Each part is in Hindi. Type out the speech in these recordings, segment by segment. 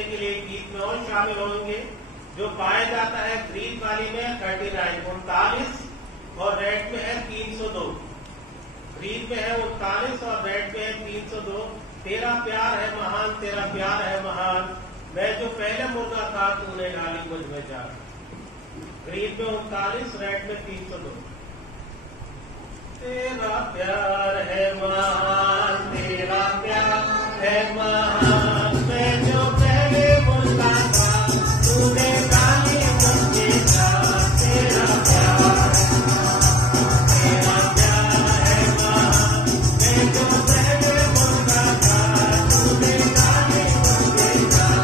देने के लिए गीत में और शामिल होंगे। जो पाया जाता है ग्रीन वाली में 39 और रेड में है 302। ग्रीन में है 39 और रेड में है 302। तेरा प्यार है महान, तेरा प्यार है महान, मैं जो पहले मुर्गा था तूने डाली मुझ में जान। ग्रीन में 39, रेड में 302। तेरा प्यार है महान, तेरा प्यार है महान, मैं जो पहले मुर्गा था तूने डाली मुझ में जान। तेरा प्यार है महान, मैं जो पहले मुर्गा था तूने डाली मुझ में जान।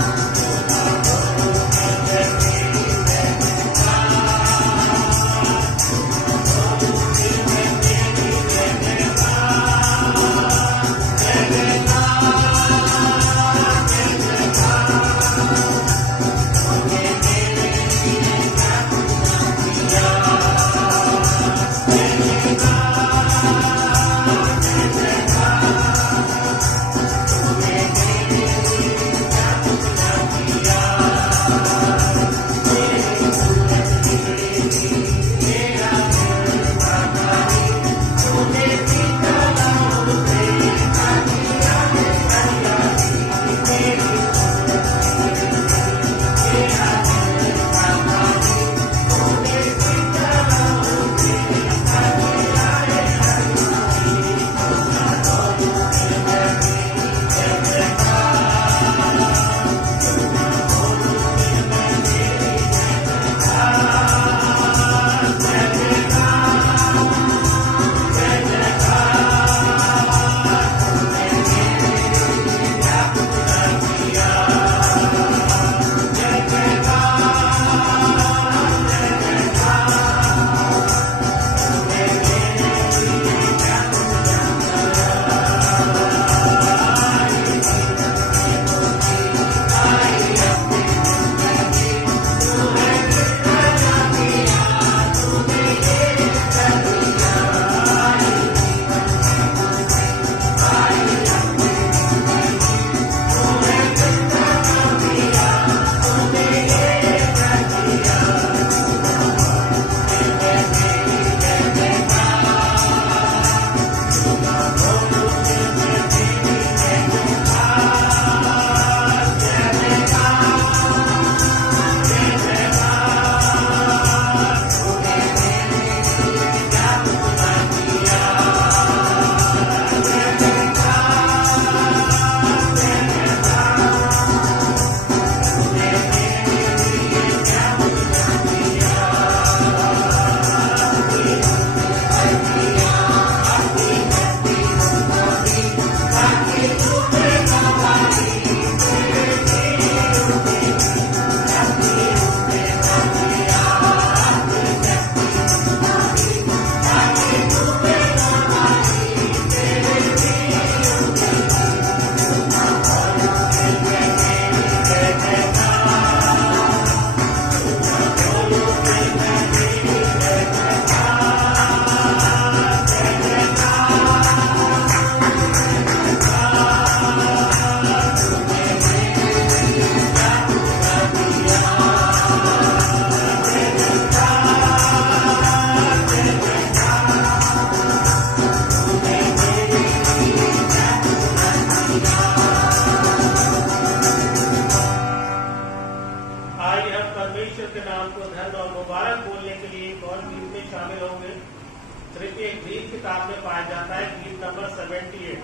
तृतीय ग्रीक किताब में पाया जाता है, गीत नंबर 78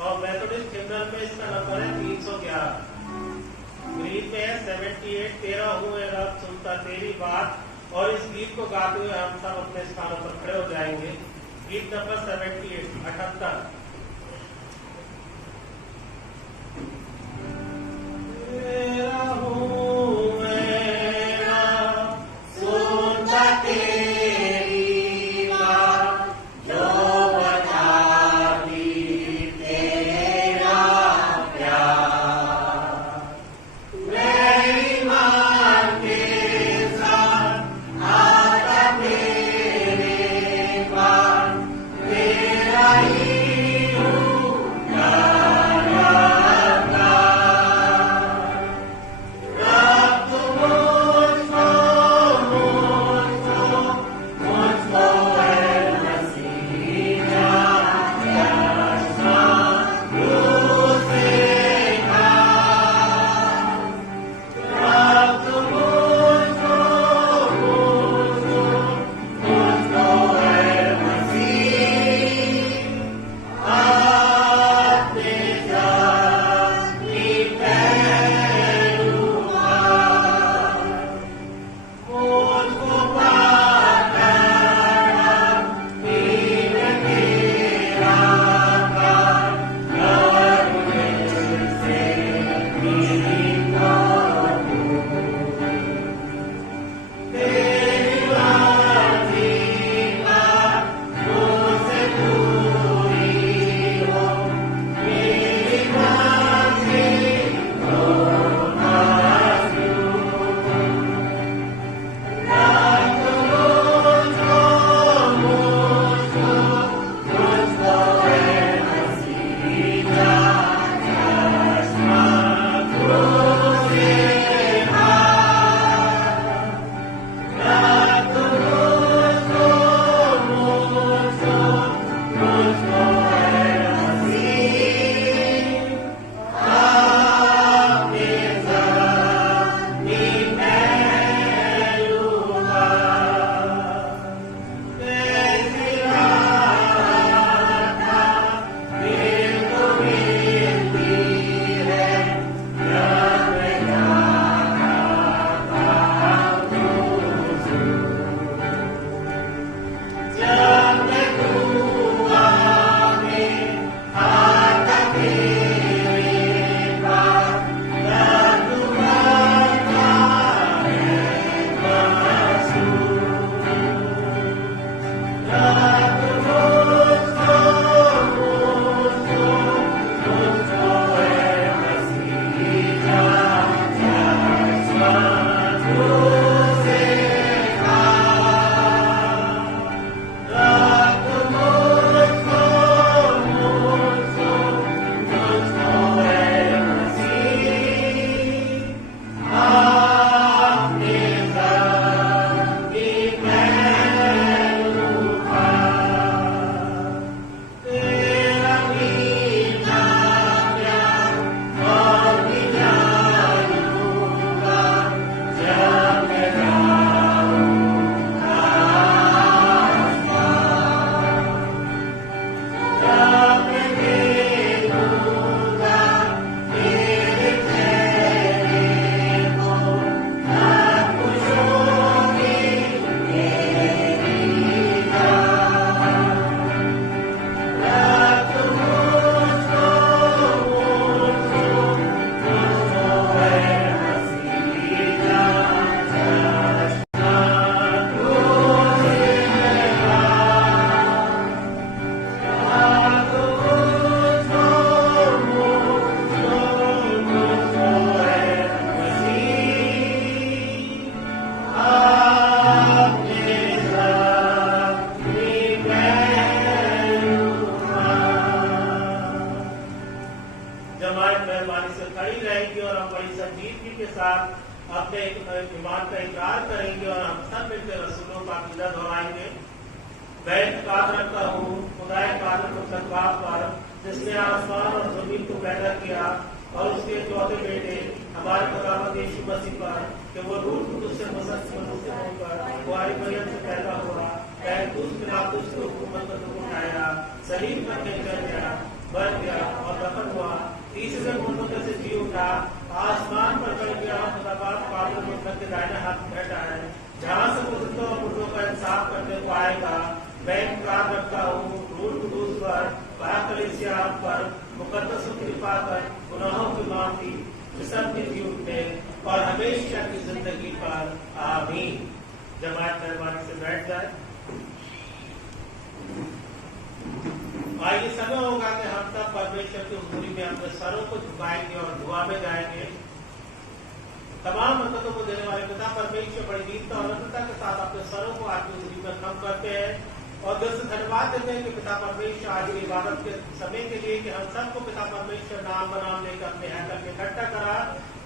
और मेथोडिस्ट हिम्नल में इसका नंबर है 311। ग्रीक में है 78। तेरा हूँ रब सुनता तेरी बात। और इस गीत को गाते हुए हम सब अपने स्थानों पर खड़े हो जाएंगे। गीत नंबर 78 78। तेरा हूँ रब सुनता तेरी बात, जो बताती तेरा प्यार। मेरी मान के साथ आता मेरे पास, मेरा ही जमात मेहरबानी से खड़ी रहेगी और हम बड़ी संजीदगी के साथ अपने ईमान का इकरार करेंगे और हम सब मिलकर रसूलों का अकीदा दोहराएंगे। मैं इत्मीनान रखता हूँ खुदाए कादिर मुतकब्बिर पर, जिसने आसमान और जमीन को पैदा किया, और उसके चौथे बेटे हमारे खुदावंद यीशु मसीह पर कि वो रूह कुदूस से मुसलमान पर कुंवारी मरियम से पैदा हुआ, पैगुस पिलातुस की हुकूमत पर दुख उठाया, सलीब पर चढ़ गया, मर गया और दफन हुआ, तीसरे दिन मुर्दों से जी उठा, आसमान पर चढ़ गया, खुदा बाप कादिर मुतकब्बिर के दाहिने हाथ में बैठा है, जहाँ से वो जिंदा और मुर्दों का इंसाफ करने को आएगा। मैं इत्मीनान रखता हूँ रूह कुदूस पर, कलीसिया पर, मुकद्दसों की हिफाजत पर, गुनाहों की माफी, सब के जी उठने और हमेशा की जिंदगी पर। आमीन। जमात मेहरबानी से बैठ जाए। आइए समय होगा कि हम सब परमेश्वर की हुजूरी में अपने सरों को झुकाएंगे और दुआ में जाएंगे। तमाम बरकतों को देने वाले पिता परमेश्वर बड़ी दीनता और नम्रता के साथ अपने सरों को आपकी हुजूरी में खम करते हैं और दिल से धन्यवाद देते हैं कि पिता परमेश्वर आज की इबादत के समय के लिए कि हम सबको पिता परमेश्वर नाम बनाम लेकर अपने हैकल में इकट्ठा करा,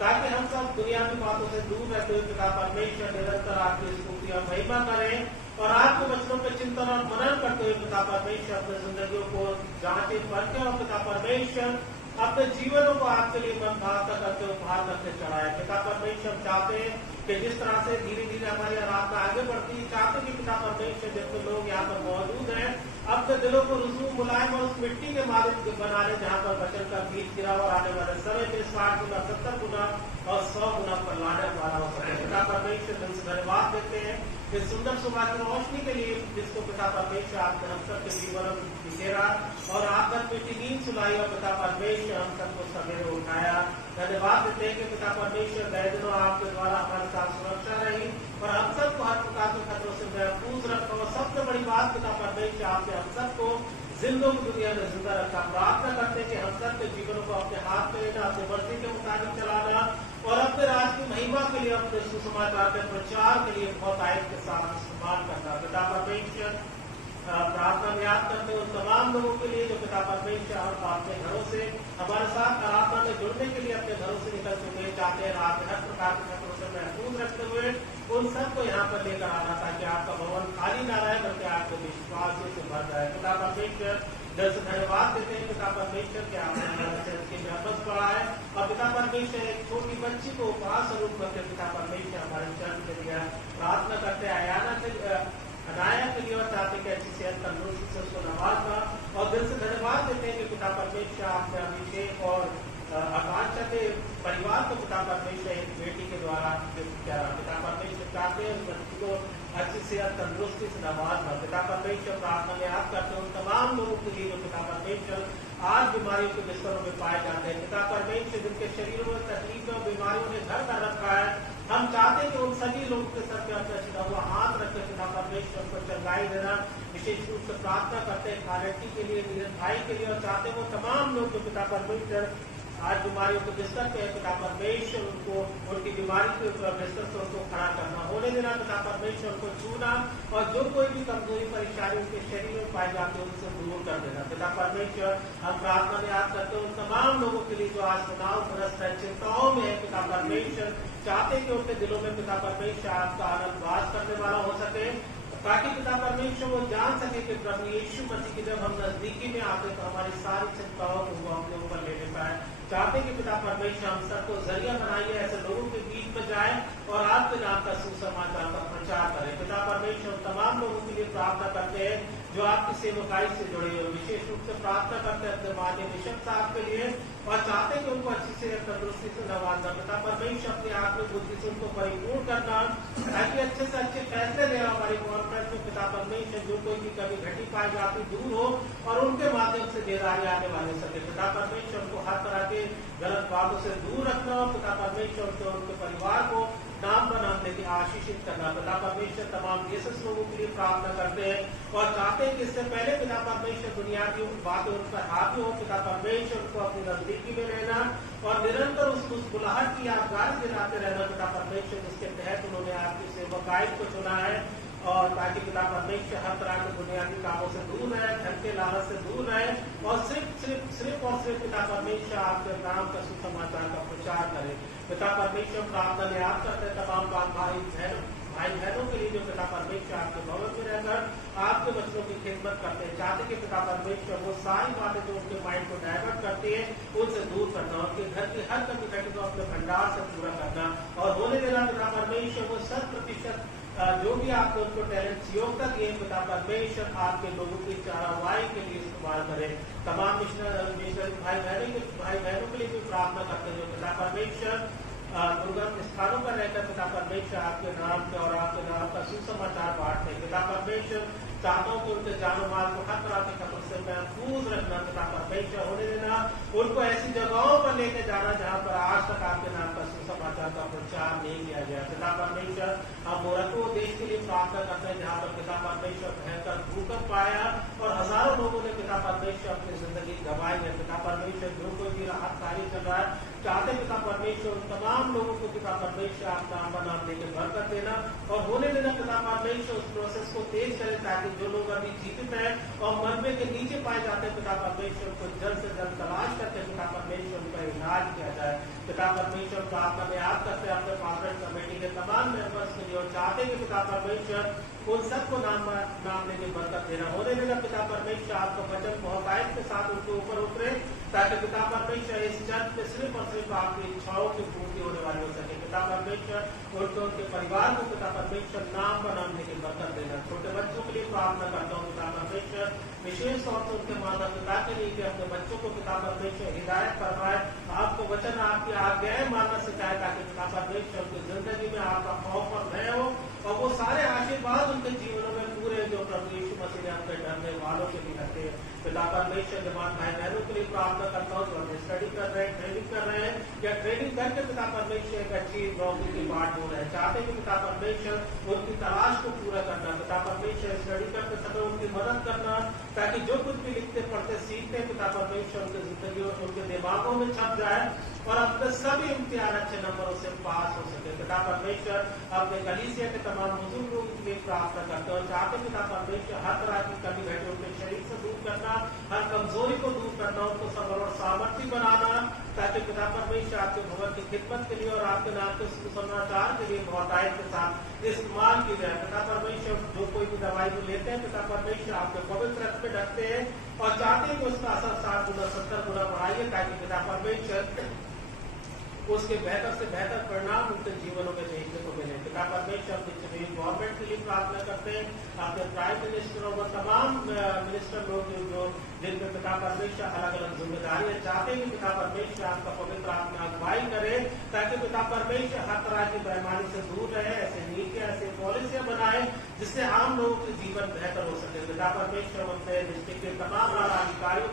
ताकि हम सब दुनिया की बातों से दूर रहते हुए पिता परमेश्वर निरंतर आपकी स्तुति और महिमा करें और आपके वचनों के चिंतन और मनन करते हुए पिता परमेश्वर अपनी जिंदगियों को जांचे परखे और पिता परमेश्वर अपने जीवनों को आपके लिए मनभावता करके उपहार करके चढ़ाए। पिता परमेश्वर चाहते हैं कि जिस तरह से धीरे धीरे हमारी आराधना आगे बढ़ती है, चाहते कि पिता परमेश्वर जितने लोग यहाँ पर मौजूद हैं अपने दिलों को रुजू मुलायम और उस मिट्टी के मालिक बना ले जहाँ पर वचन का बीज गिरा और आने वाले समय में 60 गुना 70 गुना और 100 गुना पर लाने वाला हो सके। पिता परमेश्वर दिल से धन्यवाद देते हैं इस सुंदर सुबह की रोशनी के लिए जिसको पिता परमेश्वर आपने हम सबके जीवन में बिखेरा और आप तक बेटी नींद सुलाई और पिता परमेश्वर हम सबको सवेरे उठाया। धन्यवाद देते हैं कि पिता परमेश्वर गए दिनों आपके द्वारा हमारे साथ सुरक्षा रही और हम सबको हर प्रकार के खतरों से महफूज रखा और सबसे बड़ी बात पिता परमेश्वर आपने हम सबको जिंदों की दुनिया में जिंदा रखा। प्रार्थना करते कि हम सबके जीवनों को अपने हाथ में लेना, अपने मर्जी के मुताबिक चलाना और अपने राज की महिमा के लिए अपने सुसमाचार के प्रचार के लिए बहुत आयत के साथ इस्तेमाल करना। पिता परमेश्वर प्रार्थना में याद करते उन तमाम लोगों के लिए जो पिता परमेश्वर अपने घरों से हमारे साथ आराधना में जुड़ने के लिए अपने घरों से निकल चुके चाहते हैं, रात में हर प्रकार के खतरों से महफूज रखते हुए उन सबको यहाँ पर लेकर आना ताकि आपका भवन खाली ना रहे बल्कि आपके विश्वास से भर जाए। पिता परमेश्वर दिल से धन्यवाद देते हैं पिता परमेश्वर के आपने बस पड़ा है और पिता परमेश्वर एक छोटी बच्ची को उपहार स्वरूप करके पिता परमेश्वर हमारे चरण के लिए प्रार्थना करते हैं अनाया के लिए और चाहते कि अच्छी सेहत तंदुरुस्ती से उसको नवाजना और दिल से धन्यवाद देते हैं कि पिता परमेश्वर आपने अभिषेक और आकांक्षा के परिवार को पिता परमेश्वर एक बेटी के द्वारा क्या पिता परमेश्वर चाहते हैं उस बच्ची को अच्छी सेहत तंदुरुस्ती से नवाजना। पिता परमेश्वर प्रार्थना में याद करते हैं उन तमाम लोगों के लिए जो पिता परमेश्वर आज बीमारियों के बिस्तरों में पाए जाते हैं। पिता परमेश्वर जिनके शरीरों में तकलीफों और बीमारियों ने घर कर रखा है, हम चाहते हैं कि उन सभी लोगों के सर पे अपना छिड़ा हुआ हाथ रखकर पिता परमेश्वर को चंगाई देना। विशेष रूप से प्रार्थना करते हैं खानेटी के लिए, नीरज भाई के लिए और चाहते हैं वो तमाम लोग जो पिता परमेश्वर आज बीमारियों के बिस्तर पे पिता परमेश्वर उनको उनकी बीमारी के बिस्तर से उनको खड़ा करना होने देना। पिता परमेश्वर उनको छूना और जो कोई भी कमजोरी परेशानी उनके शरीर में पाई जाती है उनसे दूर कर देना। पिता परमेश्वर हम प्रार्थना में याद करते हैं उन तमाम लोगों के लिए जो आज तनाव ग्रस्त है, चिंताओं में है। पिता परमेश्वर चाहते कि उनके दिलों में पिता परमेश्वर आपका आनंद वास करने वाला हो सके ताकि पिता परमेश्वर वो जान सके कि प्रभु यीशु मसीह की जब हम नजदीकी में आते तो हमारी सारी चिंताओं को वो अपने ऊपर लेने पाए। चाहते कि पिता परमेश्वर हम सबको जरिया बनाइए, ऐसे लोगों के बीच में जाए और आपके नाम का सुसमाचार का प्रचार करें। पिता परमेश्वर तमाम लोगों के लिए प्रार्थना करते हैं जो आपकी सेवकाई से जुड़े हुए, विशेष रूप से प्रार्थना करते हैं अपने मान्य बिशप साहब के लिए और चाहते हैं कि उनको अच्छी से तंदुरुस्ती से नवाजना। पिता परमेश्वर अपनी आत्मिक बुद्धि से उनको परिपूर्ण करना ताकि अच्छे से अच्छे फैसले ले हमारी कॉन्फ्रेंस में पिता परमेश्वर जो कोई भी कभी घटी पाई जाती दूर हो और उनके माध्यम से बेदारी आने वाले सके। पिता परमेश्वर उनको हर तरह के गलत बातों से दूर रखना और पिता परमेश्वर को उनके परिवार को नाम बनाम लेके आशीषित करना। पिता परमेश्वर तमाम देशस लोगों के लिए प्रार्थना करते हैं और चाहते हैं कि इससे पहले पिता परमेश्वर दुनिया की बातें उन पर हावी हो। पिता परमेश्वर उनको अपनी नजदीकी में रहना और निरंतर उस मुस्कुराहट की यादगार दिलाते रहना। पिता परमेश्वर जिसके तहत उन्होंने आपकी सेवकाई को चुना है और ताकि पिता परमेश्वर हर तरह के बुनियादी कामों से दूर रहे, धन के लालच से दूर रहे और सिर्फ और सिर्फ में पिता परमेश्वर आपके नाम का सुसमाचार का प्रचार करे। पिता परमेश्वर प्रार्थना में याद करते हैं तमाम भाई बहनों के लिए जो पिता परमेश्वर आपके भवन में रहकर आपके बच्चों की खिदमत करते हैं। चाहते कि पिता परमेश्वर वो सारी बातें जो उनके माइंड को डाइवर्ट करती है उनसे दूर करना, उनके घर की हर कमी घटी को अपने भंडार से पूरा करना और होने देना पिता परमेश्वर वो 100% जो भी आपने उनको टैलेंट योग्यता दिए पिता परमेश्वर आपके लोगों की चारावाई के लिए इस्तेमाल करें। तमाम मिशनरी भाई बहनों के लिए भी प्रार्थना करते हैं जो पिता परमेश्वर दुर्गम स्थानों पर रहकर पिता परमेश्वर आपके नाम के और आपके नाम का सुसमाचार बांटते। पिता परमेश्वर चाहता हूँ कि उनके जानो माल को हर तरह के खतरों से महफूज रखना। पिता परमेश्वर होने देना उनको ऐसी जगहों पर लेके जाना जहाँ पर आज तक आपके नाम का सुसमाचार का प्रचार नहीं किया गया। पिता परमेश्वर हम मोरक्को देश के लिए प्रार्थना करते हैं जहाँ पर पिता परमेश्वर भयंकर भूकंप आया और हजारों लोगों ने पिता परमेश्वर अपनी जिंदगी गंवाई है। पिता परमेश्वर जो कोई भी राहत कार्य चल रहा है चाहते पिता परमेश्वर तमाम लोगों को पिता परमेश्वर आप नाम नाम देकर बरकत देना और होने देना पिता परमेश्वर उस प्रोसेस को तेज करे ताकि जो लोग अभी जीवित हैं और मरने के नीचे पाए जाते हैं पिता परमेश्वर को जल्द से जल्द तलाश करके पिता परमेश्वर उनका इलाज किया जाए। पिता परमेश्वर प्रार्थना में याद करते हैं अपने पास्टर कमेटी के तमाम मेंबर्स के लिए और चाहते कि पिता परमेश्वर उन सबको नाम देके बरकत देना। होने देना पिता परमेश्वर आपका वचन बहुतायत के साथ उनके ऊपर उतरे ताकि पिता परमेश्वर इस चर्च में सिर्फ और सिर्फ आपकी इच्छाओं की पूर्ति होने वाली हो सके। पिता परमेश्वर उनके परिवार को पिता परमेश्वर नाम पर नाम देके बरकत देना। छोटे बच्चों के लिए प्रार्थना करता हूँ पिता परमेश्वर विशेष तौर से उनके माता पिता के लिए कि अपने बच्चों को पिता परमेश्वर हिदायत करवाए, आपको वचन आपकी आज्ञाएं मानना सिखाए ताकि पिता परमेश्वर उनकी जिंदगी में आपका खौफ और भय हो और वो सारे आशीर्वाद उनके जीवनों में पूरे जो प्रभु यीशु मसीह ने अपने डरने वालों के लिए रखते हैं। पिता परमेश्वर जवान भाई बहनों के लिए प्रार्थना करता हूँ जो हमें स्टडी कर रहे हैं ट्रेनिंग कर रहे हैं या ट्रेनिंग करके पिता परमेश्वर एक अच्छी नौकरी की बात हो रहे हैं। चाहते कि पिता परमेश्वर उनकी तलाश को पूरा करना, पिता परमेश्वर स्टडी करते समय उनकी मदद करना ताकि जो कुछ भी लिखते पढ़ते सीखते पिता परमेश्वर उनकी जिंदगी उनके दिमागों में छप जाए और अपने सभी इम्तिहान अच्छे नंबरों से पास हो सके। पिता परमेश्वर अपने कलीसिया के तमाम बुजुर्ग लोगों के लिए प्रार्थना करते हैं और चाहते पिता परमेश्वर हर तरह की कमी घटी उनके शरीर से दूर करना, हर कमजोरी को दूर करना, उनको सबल और सामर्थ्य बनाना ताकि पिता परमेश्वर आपके भवन की खिदमत के लिए और आपके नाम के सुसमाचार के लिए बहुतायत के साथ इस्तेमाल की जाए। पिता परमेश्वर जो कोई भी दवाई को लेते हैं पिता परमेश्वर आपके पवित्र रक्त में ढकते हैं और चाहते हैं कि उसका असर 60 गुना 70 गुना बढ़ाइए ताकि पिता परमेश्वर उसके बेहतर से बेहतर परिणाम उनके जीवनों में देखने को मिले। पिता परमेश्वर अपनी गवर्नमेंट के लिए प्रार्थना करते हैं, अपने प्राइम मिनिस्टर और तमाम मिनिस्टर लोग जो जिनमें पिता परमेश्वर अलग अलग जिम्मेदारी है चाहते हैं कि पिता परमेश्वर आपका पवित्र आत्मा अगुवाई करे ताकि पिता परमेश्वर हर तरह की बेईमानी से दूर रहे, ऐसे नीतियां ऐसे पॉलिसियां बनाए जिससे आम लोगों के जीवन बेहतर हो सके। पिता परमेश्वर अपने डिस्ट्रिक्ट के तमाम अधिकारियों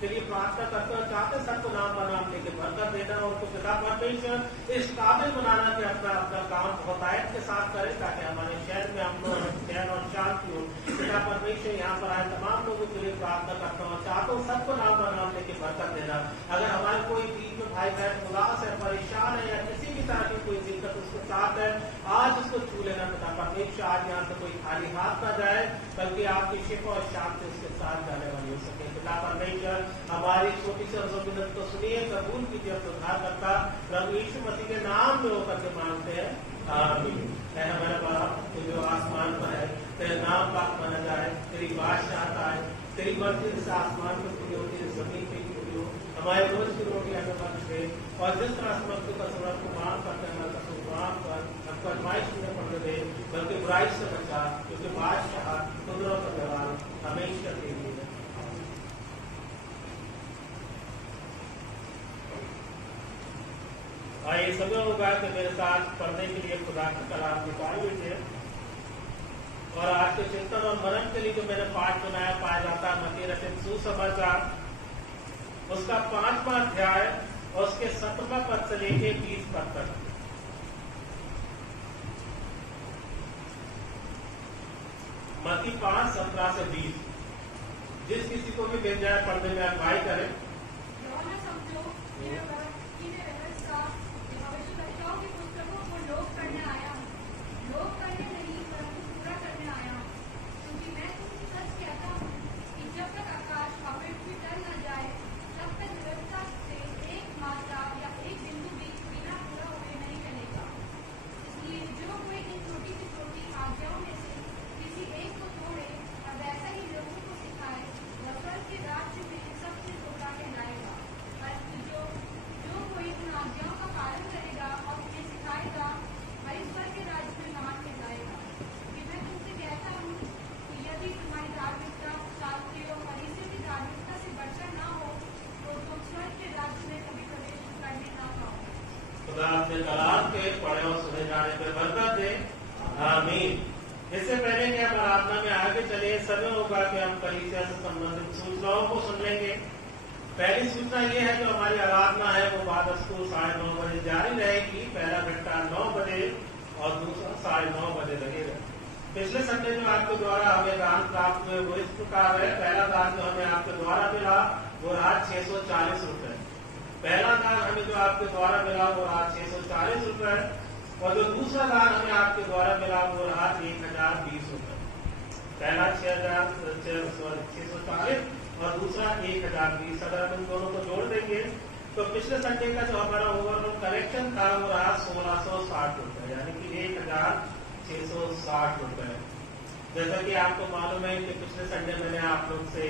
के लिए प्रार्थना करते हैं, चाहते सबको नाम बनाम लेके बरकत देना और उनको पिता परमेश्वर इस काबिल बनाना कि अपना अपना काम बहुतायत के साथ करें ताकि हमारे शहर में हम लोग चैन और शांति हो। पिता परमेश्वर यहाँ पर आए तमाम लोगों के लिए प्रार्थना करता हूँ, चाहता हूँ सबको नाम बनाम लेके बरकत देना। अगर हमारे कोई बीच में भाई बहन उदास है, परेशान है या किसी भी तरह की कोई दिक्कत उसके साथ है, आज उसको छू लेना पिता परमेश्वर। आज यहाँ से कोई खाली हाथ ना जाए बल्कि आपकी शिफा और शांति उसके साथ जाने वाली हो सके। पिता परमेश्वर हमारी छोटी सी विनती को सुनिए, कबूल कीजिए, सुधार करता प्रभु यीशु मसीह के नाम में होकर के मांगते हैं, आमीन। है हमारा बाप जो आसमान पर है, तेरा नाम पाक माना जाए, तेरी बादशाह आए, तेरी मर्जी से आसमान में पूरी हो, तेरी जमीन पे पूरी हो। हमारे रोज की रोटी हमें बख्श दे और जिस तरह समझते का समझ को माफ करते हैं माफ कर, हमको आजमाइश में पड़ने दे बल्कि बुराई से बचा, क्योंकि बादशाह कुदरत का जवान हमेशा के लिए। आइए सभी लोग आए मेरे साथ पढ़ने के लिए खुदा का कलाम निकाल लीजिए और आज के चिंतन और मनन के लिए जो मैंने पाठ बनाया पाया जाता है मत्ती रचित सुसमाचार उसका 5वां अध्याय और उसके 17वां पद से लेके 20 पद तक। मत्ती 5:17 से 20। जिस किसी को भी मिल जाए पढ़ने में अगुवाई करें। जब तक आकाश और पृथ्वी टल न जाए तब तक खुदा अपने कलाम के पढ़े और सुने जाने पर बरकत दे, आमीन। इससे पहले कि हम आराधना में आगे चले, समय होगा कि हम कलीसिया से संबंधित सूचनाओं को सुन लेंगे। पहली सूचना यह है जो हमारी आराधना है वो बाद स्कूल 9:30 बजे जारी रहेगी। पहला घंटा 9 बजे और दूसरा 9:30 बजे लगेगा। पिछले संडे जो आपके द्वारा हमें दान प्राप्त हुए वो इस प्रकार है। पहला दान जो हमें आपके द्वारा मिला वो रहा 640 रुपए। पहला दान हमें जो आपके द्वारा मिला वो रहा 640 रुपए और जो दूसरा दान हमें आपके द्वारा मिला वो रहा 1020 रुपए। पहला 640 और दूसरा 1020। अगर हम इन दोनों को जोड़ देंगे तो पिछले संडे का जो हमारा ओवरऑल कलेक्शन था वो रहा 1660 रुपए, यानी कि 1660 रुपए। जैसा कि आपको मालूम है कि पिछले संडे मैंने आप लोग से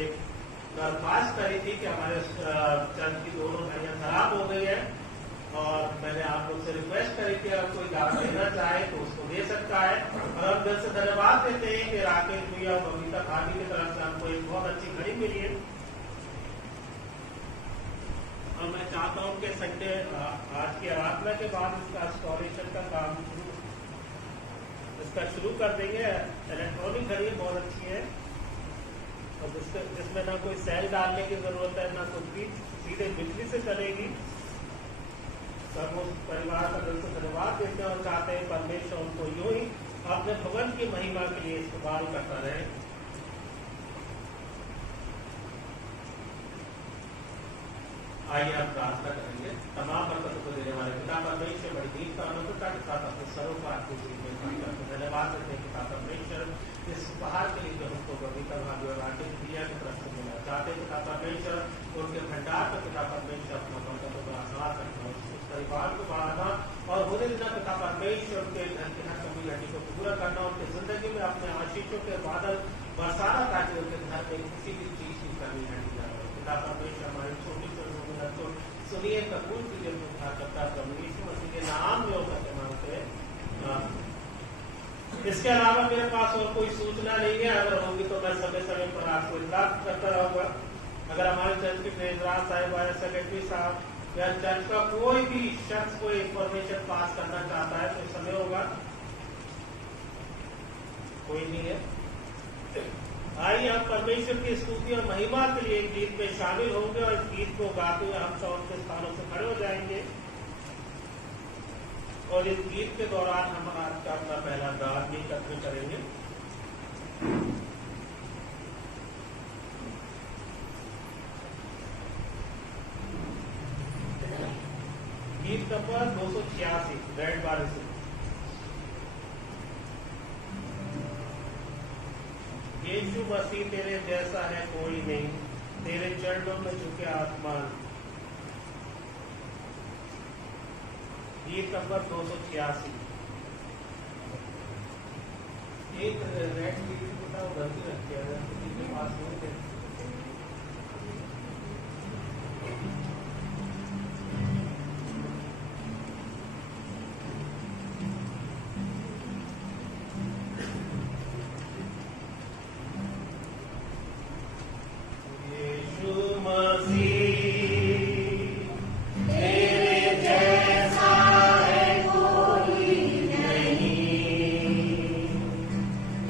दरख्वास्त करी थी कि हमारे चर्च की दोनों गाड़ियां खराब हो गई है और मैंने आप लोग से रिक्वेस्ट करी थी अगर कोई दान देना चाहे तो उसको दे सकता है। और हम दिल से धन्यवाद देते हैं कि राकेश भैया और बबीता भाभी की तरफ से हमको एक बहुत अच्छी घड़ी मिली है। और मैं चाहता हूँ कि संडे आज की आराधना के बाद इसका इंस्टॉलेशन का काम शुरू कर देंगे। इलेक्ट्रॉनिक घड़ी बहुत अच्छी है और जिसमें ना कोई सेल डालने की जरूरत है ना कोई सीधे बिजली से चलेगी। सब उस परिवार का दिल से धन्यवाद देते हैं और चाहते हैं परमेश्वर उनको यूं ही अपने भगवान की महिमा के लिए इस्तेमाल करता रहे। आइए आप प्रार्थना करेंगे। तमाम बरकतों को देने वाले पिता परमेश्वर बड़ी दीनता अनुकूलता के साथ अपने सरों का धन्यवाद देते हैं। पिता परमेश्वर इस उपहार के लिए जो हमको बबीता भाभी और राकेश भैया की तरफ से मिला चाहते पिता परमेश्वर उनके भंडार पर पिता परमेश्वर अपना बरकतों का आसार रखना, उस परिवार को बढ़ाना और होने देना पिता परमेश्वर उनके घर की हर कमी घटी को पूरा करना, उनकी जिंदगी में अपने आशीषों के बादल बरसाना ताकि उनके घर में किसी भी चीज की कमी नहीं जाए। पिता परमेश्वर हमारी छोटी छोटी सुनिए कबूल कीजिए करता परमेश्वर मसीह के नाम में होकर के मांगते हैं। इसके अलावा मेरे पास और कोई सूचना नहीं है। अगर होगी तो मैं समय समय पर आपको इतला करता रहूंगा। अगर हमारे चर्च के प्रेसिडेंट साहब या सेक्रेटरी साहब या चर्च का कोई भी शख्स कोई इंफॉर्मेशन पास करना चाहता है तो समय होगा। कोई नहीं है। आइए हम परमेश्वर की स्तुति और महिमा के लिए एक गीत में शामिल होंगे और इस गीत को गाते हुए हम सब अपने स्थानों से खड़े हो जाएंगे और इस गीत के दौरान हम आज का अपना पहला दान भी एकत्र करेंगे। गीत नंबर 286 रेड बार से। यीशु मसीह तेरे जैसा है कोई नहीं, तेरे चरणों में झुके आसमान। गीत नंबर 286। एक रेड गीत गलती रखी है के पास नहीं थे।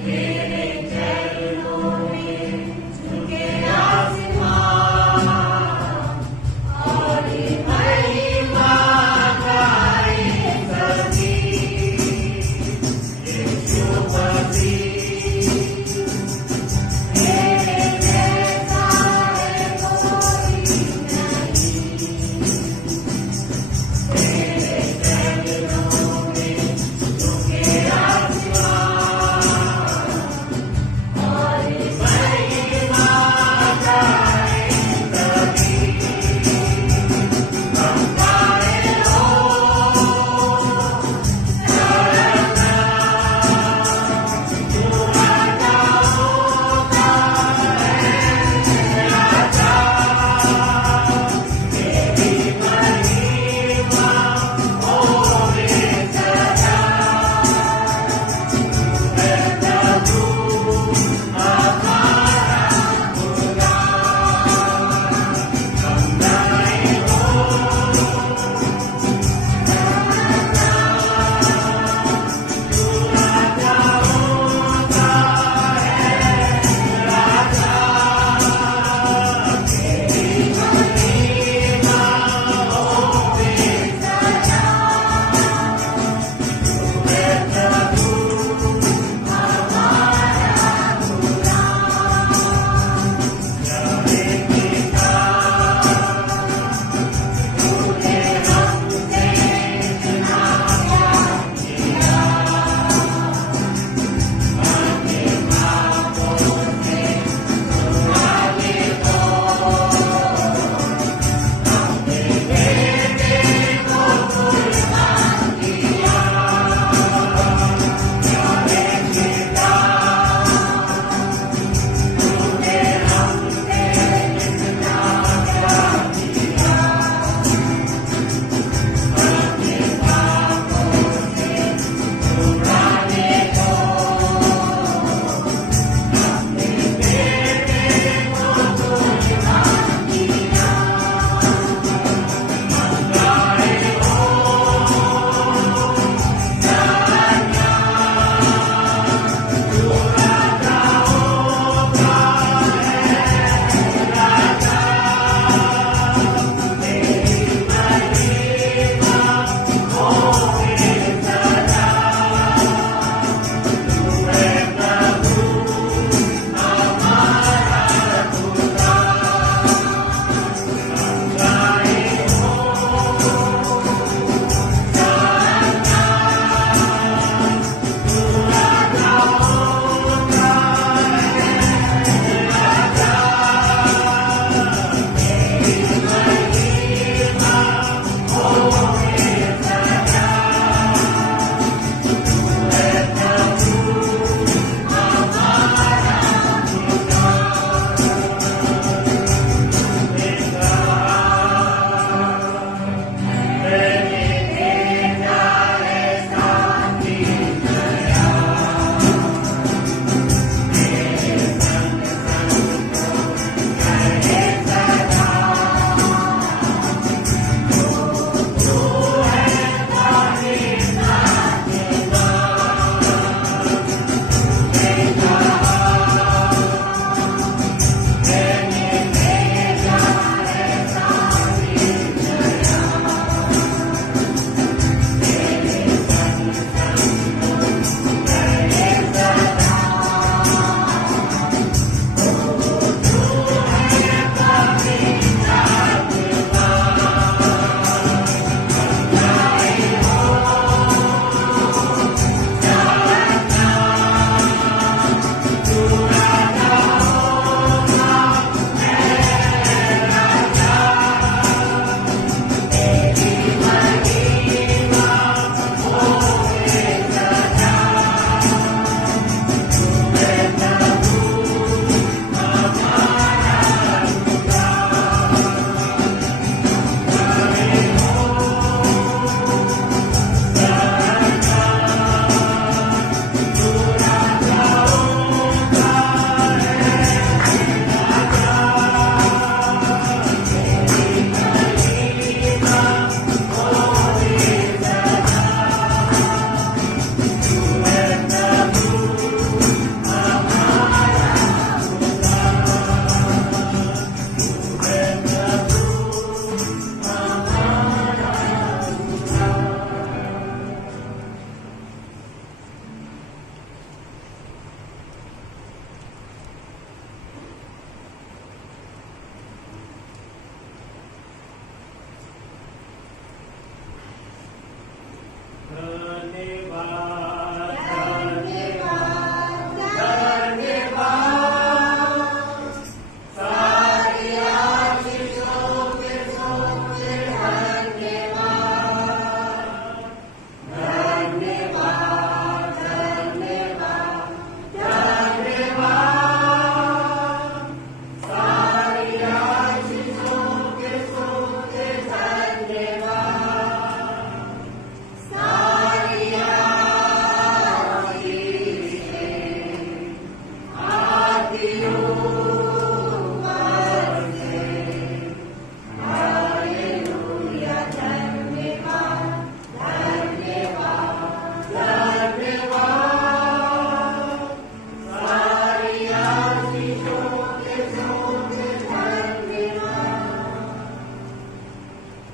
तेरे चरणों में झुके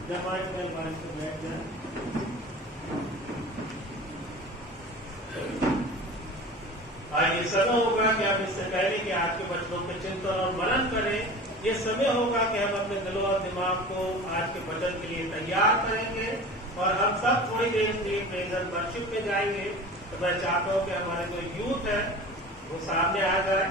जब आज कल बारिश को बैठ जाए। आज ये समय होगा कि हम इससे पहले कि आज के बच्चों के चिंतन और मनन करें, ये समय होगा कि हम अपने दिलों और दिमाग को आज के वचन के लिए तैयार करेंगे और हम सब थोड़ी देर के लिए प्रेजेंट वर्शिप में जाएंगे। तो मैं चाहता हूँ कि हमारे जो यूथ है वो सामने आ जाए।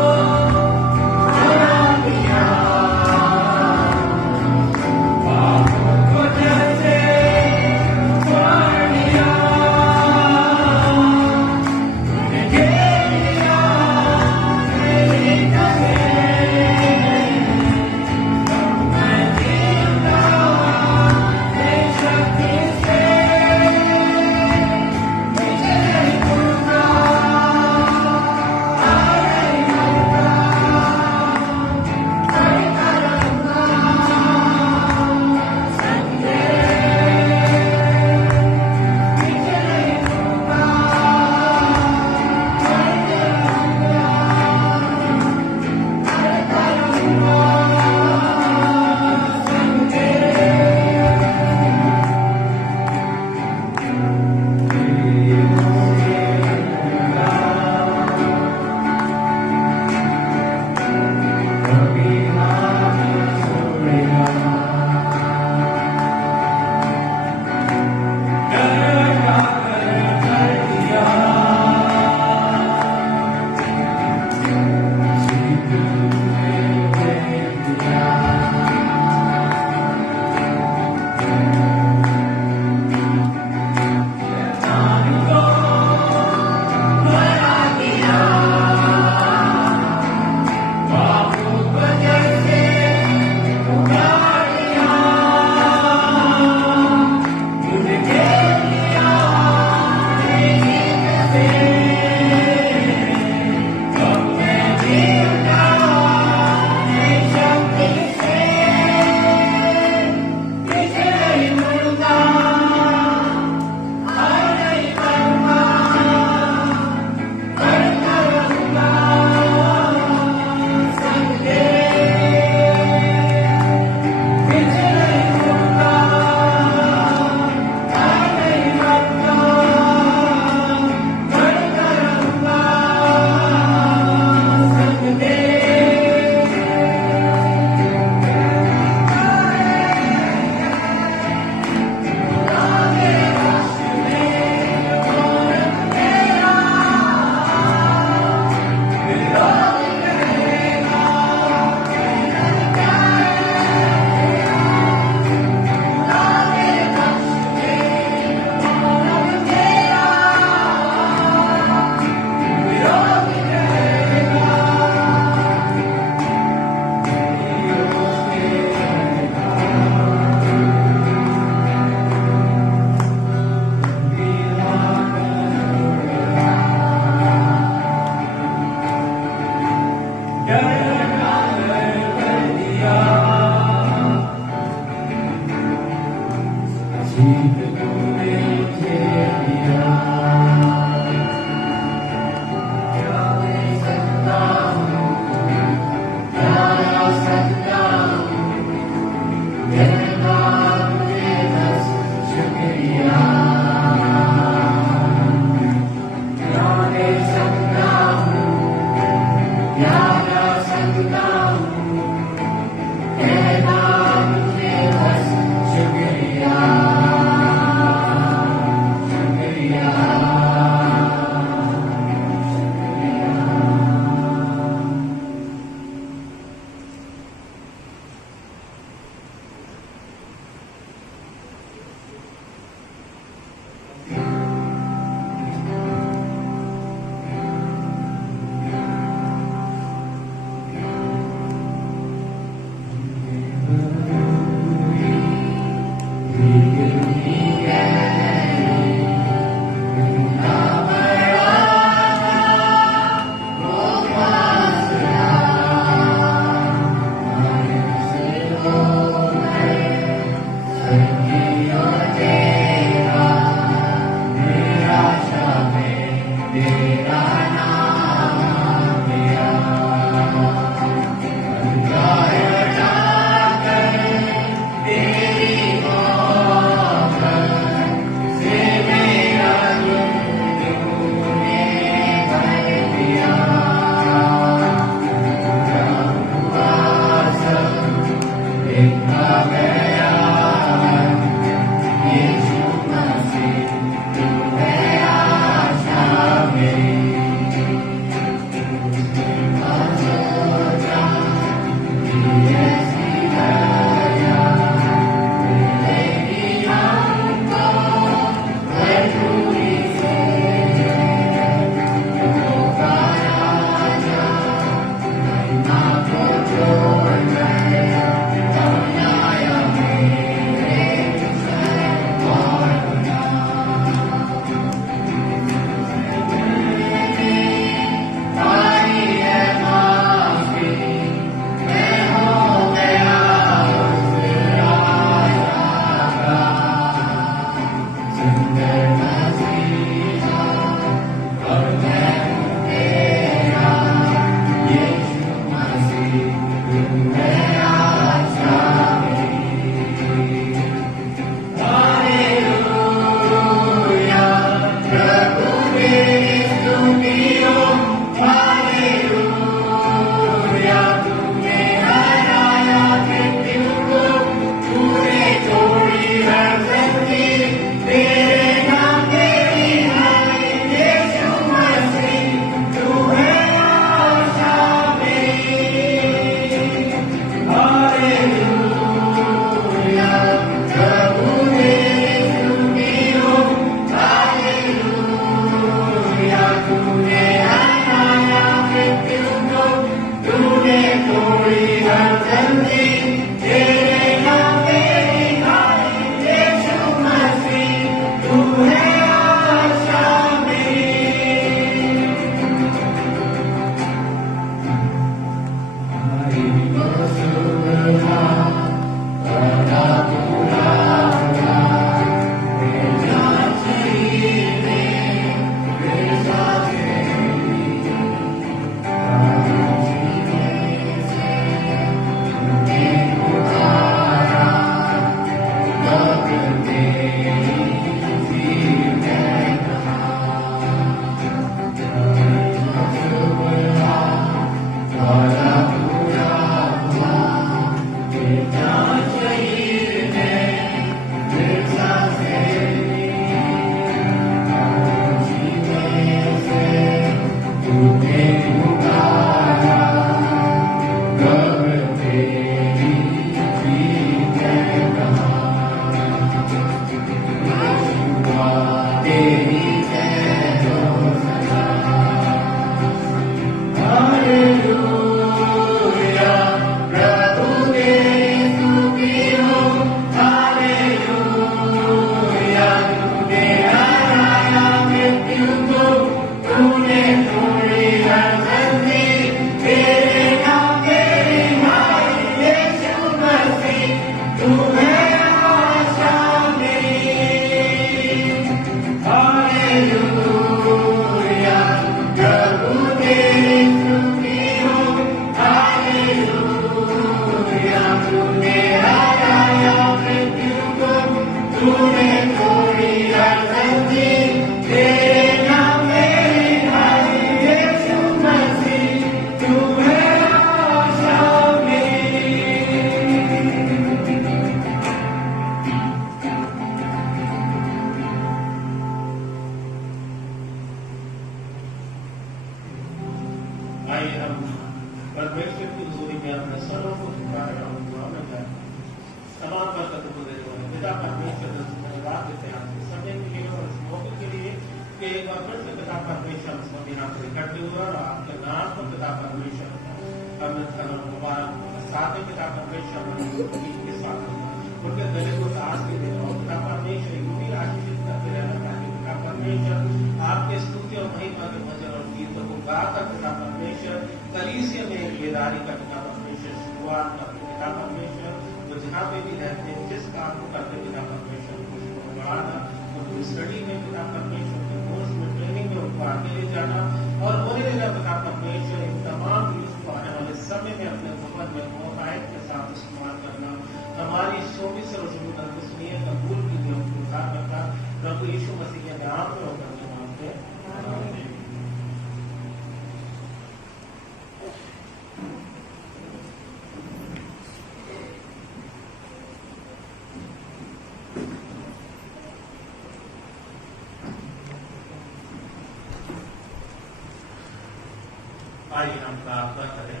आइए हम प्रार्थना करें।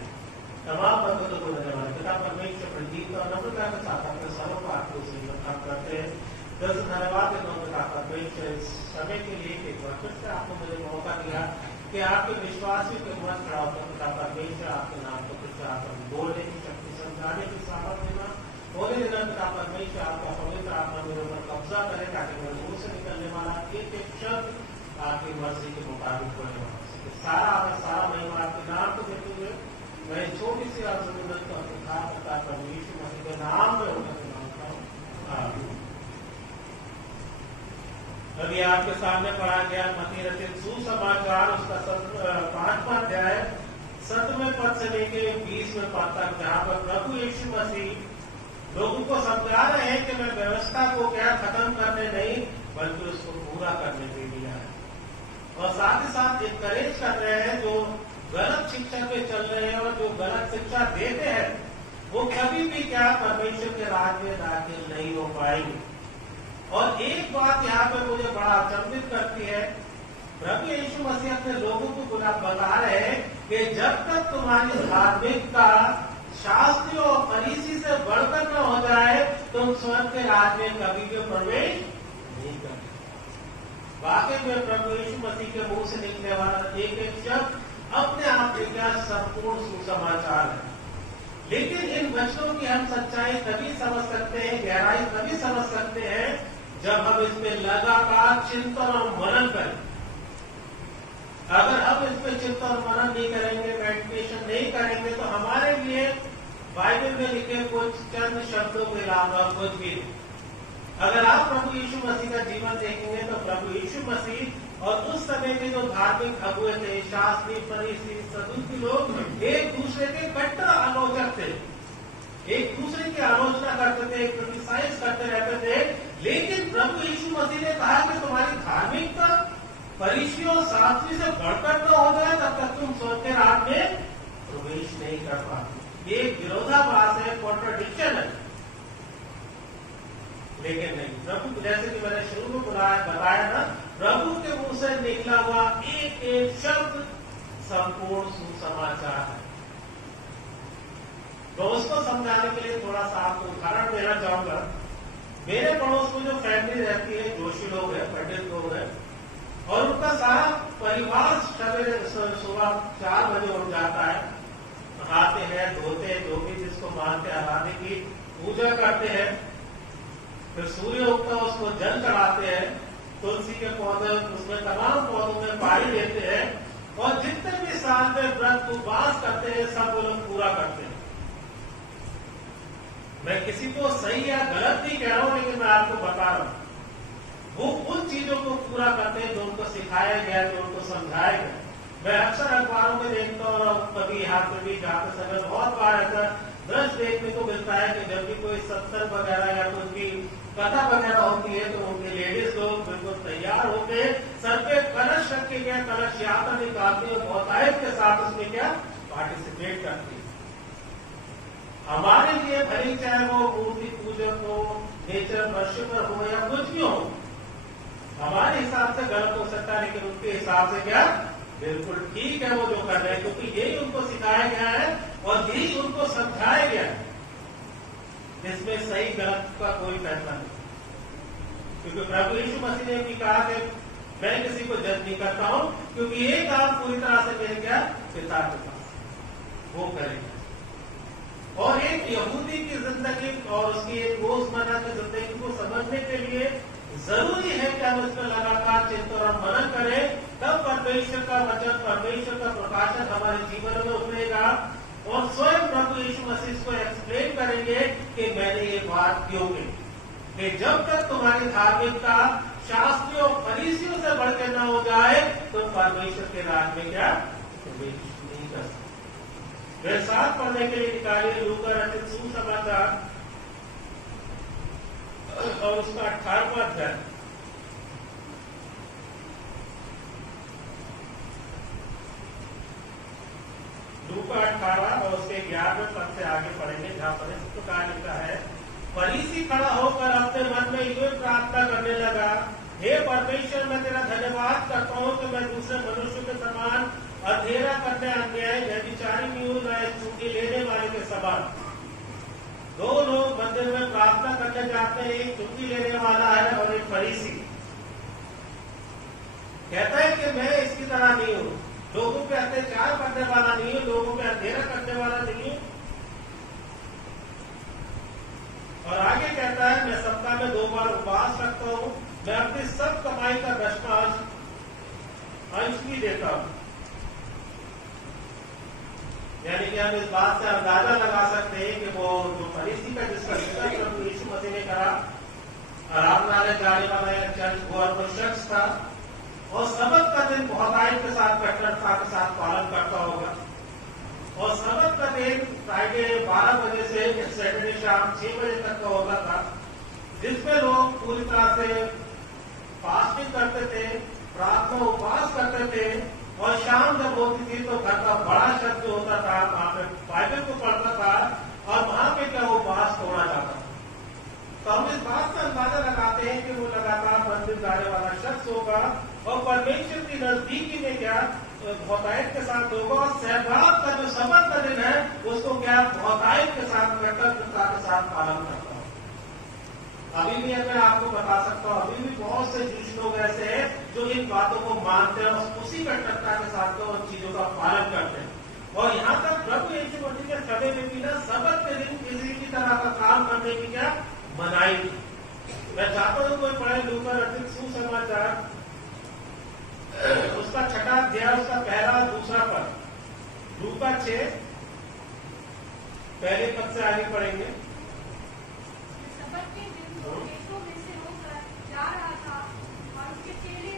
तमाम बंधुओं को देने वाले पिता परमेश्वर प्रदीप और नम्रता के साथ अपने सर्व को आपको स्वीकार करते हैं। दस धन्यवाद देता हूं पिता परमेश्वर इस समय के लिए एक बार फिर से आपको मुझे मौका दिया कि आपके विश्वासियों के मन खड़ा होकर पिता परमेश्वर आपके नाम को फिर से आप बोलने की शक्ति, समझाने की सामर्थ देना, बोले देना पिता परमेश्वर आपका पवित्र आत्मा मेरे ऊपर कब्जा करे ताकि मेरे मुंह से निकलने वाला एक एक शब्द आपकी मर्जी के मुताबिक होने वाला सारा महिमा आपके नाम को देते हुए मैं छोटी सी आप जरूरत को अपने प्रभु यीशु मसीह के नाम में होकर मांगता हूँ। अभी आपके सामने पढ़ा गया मत्ती रचित सुसमाचार उसका 5वां अध्याय 7वें पद से लेके 20वें पद तक, जहाँ पर प्रभु यीशु मसीह लोगों को समझा रहे हैं कि मैं व्यवस्था को क्या खत्म करने नहीं बल्कि उसको पूरा करने के लिए है, और साथ ही साथ इनकरेज कर रहे हैं जो गलत शिक्षा पे चल रहे हैं और जो गलत शिक्षा देते हैं वो कभी भी क्या परमेश्वर के राज में दाखिल नहीं हो पाएंगे। और एक बात यहाँ पे मुझे बड़ा अचंभित करती है, प्रभु यीशु मसीह अपने लोगों को बता रहे हैं कि जब तक तुम्हारी धार्मिकता शास्त्रियों और फरीसी से बढ़कर न हो जाए तुम स्वर्ग के राज में कभी भी प्रवेश नहीं कर। वाकई में प्रभु यीशु मसीह के मुंह से निकलने वाला एक एक शब्द अपने आप में क्या संपूर्ण सुसमाचार है। लेकिन इन वचनों की हम सच्चाई तभी समझ सकते हैं, गहराई तभी समझ सकते हैं जब हम इस पे लगातार चिंतन और मनन करें। अगर हम इस पे चिंतन और मनन नहीं करेंगे, मेडिटेशन नहीं करेंगे, तो हमारे लिए बाइबल में लिखे कुछ चंद शब्दों के अलावा कुछ भी नहीं। अगर आप प्रभु यीशु मसीह का जीवन देखेंगे तो प्रभु यीशु मसीह और उस समय के जो धार्मिक अगुए थे, शास्त्री, फरीसी, सदूसी लोग एक दूसरे के कट्टर आलोचक थे, एक दूसरे की आलोचना करते थे, क्रिटिसाइज करते रहते थे। लेकिन प्रभु यीशु मसीह ने कहा कि तुम्हारी धार्मिकता फरीसियों और शास्त्री से बढ़कर न हो जाए तब तक तुम स्वर्ग के राज में प्रवेश नहीं कर पाते। ये विरोधाभास है, कॉन्ट्रडिक्शन है। लेकिन नहीं, प्रभु जैसे कि मैंने शुरू में बताया ना, प्रभु के मुंह से निकला हुआ एक एक शब्द संपूर्ण सुसमाचार है। तो उसको समझाने के लिए थोड़ा सा आपको उदाहरण देना चाहूंगा। मेरे पड़ोस में जो फैमिली रहती है, जोशी लोग हैं, पंडित लोग हैं, और उनका सारा परिवार सवेरे सुबह 4 बजे उठ जाता है, नहाते हैं, धोते हैं, जो भी जिसको मानते आराधने की पूजा करते हैं, फिर सूर्य उगता है उसको जल चढ़ाते हैं, तुलसी के पौधे उसमें तमाम पौधों में पानी देते हैं, और जितने भी साल में व्रत उपवास करते हैं सब वो लोग पूरा करते हैं। मैं किसी को सही या गलत नहीं कह रहा हूं, लेकिन मैं आपको बता रहा हूं वो उन चीजों को पूरा करते हैं जो उनको सिखाया गया, जो उनको समझाया गया। मैं अक्सर अखबारों में देखता हूँ और कभी यहाँ पे भी जाते समय बहुत बार ऐसा दृश्य देखने को मिलता है कि जब भी कोई सत्संग वगैरह या कोई उनकी कथा वगैरह होती है तो उनके लेडीज लोग बिल्कुल तैयार होके सर पे कलश रख के क्या कलश यात्रा निकालती है, बहुतायत के साथ उसमें क्या पार्टिसिपेट करती है। हमारे लिए भले चाहे वो मूर्ति पूजक हो, नेचर वर्शिपर हो या कुछ भी हो, हमारे हिसाब से गलत हो सकता है, लेकिन उनके हिसाब से क्या बिल्कुल ठीक है वो जो कर रहे हैं, क्योंकि यही उनको सिखाया गया है और यही उनको समझाया गया है। इसमें सही गलत का कोई फैसला नहीं, क्योंकि प्रभु यीशु मसीह ने भी कहा कि मैं किसी को जज नहीं करता हूं, क्योंकि ये काम पूरी तरह से मेरे क्या पिता के पास वो करेंगे। और एक यहूदी की जिंदगी और उसकी एक रोजमर्रा की जिंदगी को समझने के लिए जरूरी है कि हम इसमें लगातार चिंतन और मनन करें, तब परमेश्वर का वचन, परमेश्वर का प्रकाशन हमारे जीवन में उतरेगा और स्वयं प्रभु यीशु मसीह को एक्सप्लेन करेंगे कि मैंने ये बात क्यों की। कि जब तक तुम्हारी धार्मिकता शास्त्रियों और फरीसियों से बढ़ के न हो जाए तो परमेश्वर के राज में क्या प्रवेश नहीं कर सकते। वे साथ पढ़ने के लिए निकालिए लूका रचित सुसमाचार और उसका 18वां अध्याय। लूका 18 और उसके 11वें पद से आगे पढ़ेंगे, जहां पर इस प्रकार लिखा है, फरीसी खड़ा होकर अपने मन में यूं प्रार्थना करने लगा, हे परमेश्वर, मैं तेरा धन्यवाद करता हूं कि मैं दूसरे मनुष्य के समान अधेरा करने, अन्याय, व्यभिचारी नहीं हूं, न चूंकि लेने वाले के समान। दो लोग मंदिर में प्रार्थना करने जाते हैं, एक चुंगी लेने वाला है और एक फरीसी। कहता है कि मैं इसकी तरह नहीं हूं, लोगों पे अत्याचार करने वाला नहीं हूं, लोगों पे अंधेरा करने वाला नहीं हूं। और आगे कहता है, मैं सप्ताह में 2 बार उपवास रखता हूं, मैं अपनी सब कमाई का 10वां अंश भी देता हूं। यानी कि हम इस बात से अंदाजा लगा सकते हैं कि वो जो फरीसी का जिसका जिक्र प्रभु यीशु मसीह ने करा, आराधनालय जाने वाला या चर्च गोर वो शख्स था और सबत का दिन बहुतायत के साथ कट्टरता के साथ पालन करता होगा। और सबत का दिन फ्राइडे 12 बजे से सैटरडे शाम 6 बजे तक का होता था, जिसमें लोग पूरी तरह से फास्टिंग करते थे, प्रार्थना उपवास करते थे और शाम जब होती थी तो घर का बड़ा शख्स जो होता था वहां पे बाइबल को पढ़ता था और वहां पे क्या उपवास तोड़ा जाता था। तो हम इस बात से अंदाजा लगाते हैं कि वो लगातार मंदिर जाने वाला शख्स होगा और परमेश्वर की नजदीकी में क्या बहुतायत के साथ होगा और सहभाग का जो सबत का दिन है उसको क्या बहुतायत के साथ कृतज्ञता के साथ पालन करता है। अभी भी मैं आपको बता सकता हूँ, अभी भी बहुत से जीश लोग ऐसे हैं जो इन बातों को मानते हैं और उसी कट्टरता के साथ उन चीजों का पालन करते हैं। और यहाँ तक प्रभु यीशु मसीह के समय में भी ना सबत के दिन किसी की तरह का काम करने की क्या मनाही थी। मैं चाहता हूँ कोई पढ़े लूका रचित सुसमाचार उसका 6वां अध्याय, उसका 1-2 पद, लूका 6 पहले पद से आगे पढ़ेंगे। खेतों में से होकर जा रहा था और उसके चेले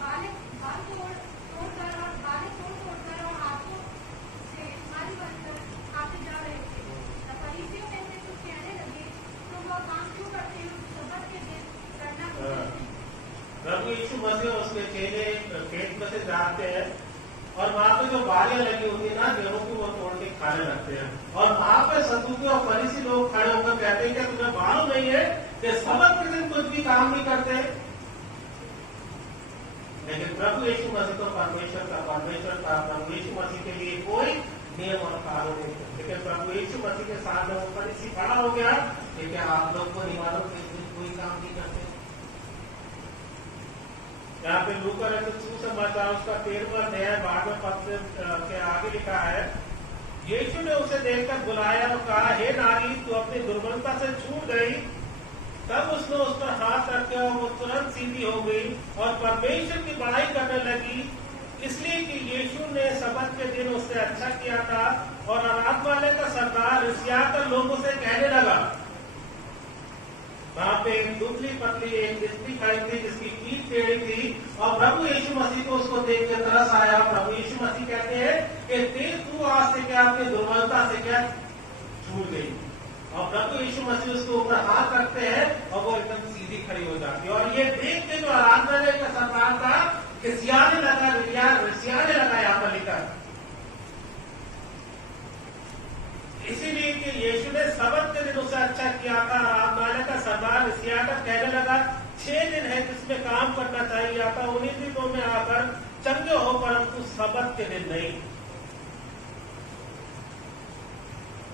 बाल तोड़कर और बालें तोड़कर और हाथों से मारी बनकर खाते जा रहे थे। तब फरीसियों में से कुछ कहने लगे, तुम वह काम क्यों करते हो सबत के दिन करना? प्रभु यीशु मसीह और उसके चेले खेत में से जाते हैं और वहां पे जो बालें लगी होती है ना गेहूं की, वो तोड़ के खाने लगते हैं। और वहां पे सदूकी और फरीसी लोग खड़े होकर कहते हैं कि तुम्हें मालूम नहीं है कि सबत के दिन कुछ भी काम नहीं करते। लेकिन प्रभु यीशु मसीह तो परमेश्वर का प्रभु यीशु मसीह के लिए कोई नियम और कानून नहीं है। लेकिन प्रभु यीशु मसीह के सामने वो फरीसी खड़ा हो गया कि क्या आप लोग को नहीं मालूम कि इस दिन कोई काम नहीं करते। यहाँ पे लूका रचित सुसमाचार उसका 13वां अध्याय 12वें पद के आगे लिखा है, यीशु ने उसे देखकर बुलाया और कहा, हे नारी, तू अपनी दुर्बलता से छूट गई। तब उसने उस पर हाथ रखे और वो तुरंत सीधी हो गई और परमेश्वर की बड़ाई करने लगी। इसलिए कि यीशु ने सबत के दिन उससे अच्छा किया था और आराधनालय का सरदार रिसियाकर लोगों से कहने लगा। वहां पे एक दुबली पतली एक स्त्री खड़ी थी जिसकी पीठ टेढ़ी थी और प्रभु यीशु मसीह को उसको देख के तरस आया। प्रभु यीशु मसीह कहते हैं कि तू आज से क्या अपनी दुर्बलता से क्या छूट गई, और प्रभु यीशु मसीह उसके ऊपर हाथ रखते हैं और वो एकदम सीधी खड़ी हो जाती है। और ये देख के जो आराधनालय का सरदार था खिसियाने लगा, रिसियाने लगा, यहाँ पर लिखा। इसीलिए कि यीशु ने सबत के दिन उसे अच्छा किया था। आराधनालय का सरदार रिसियाकर कहने लगा 6 दिन है जिसमें काम करना चाहिए था, उन्हीं दिनों में आकर चंगे हो, परंतु सबत के दिन नहीं।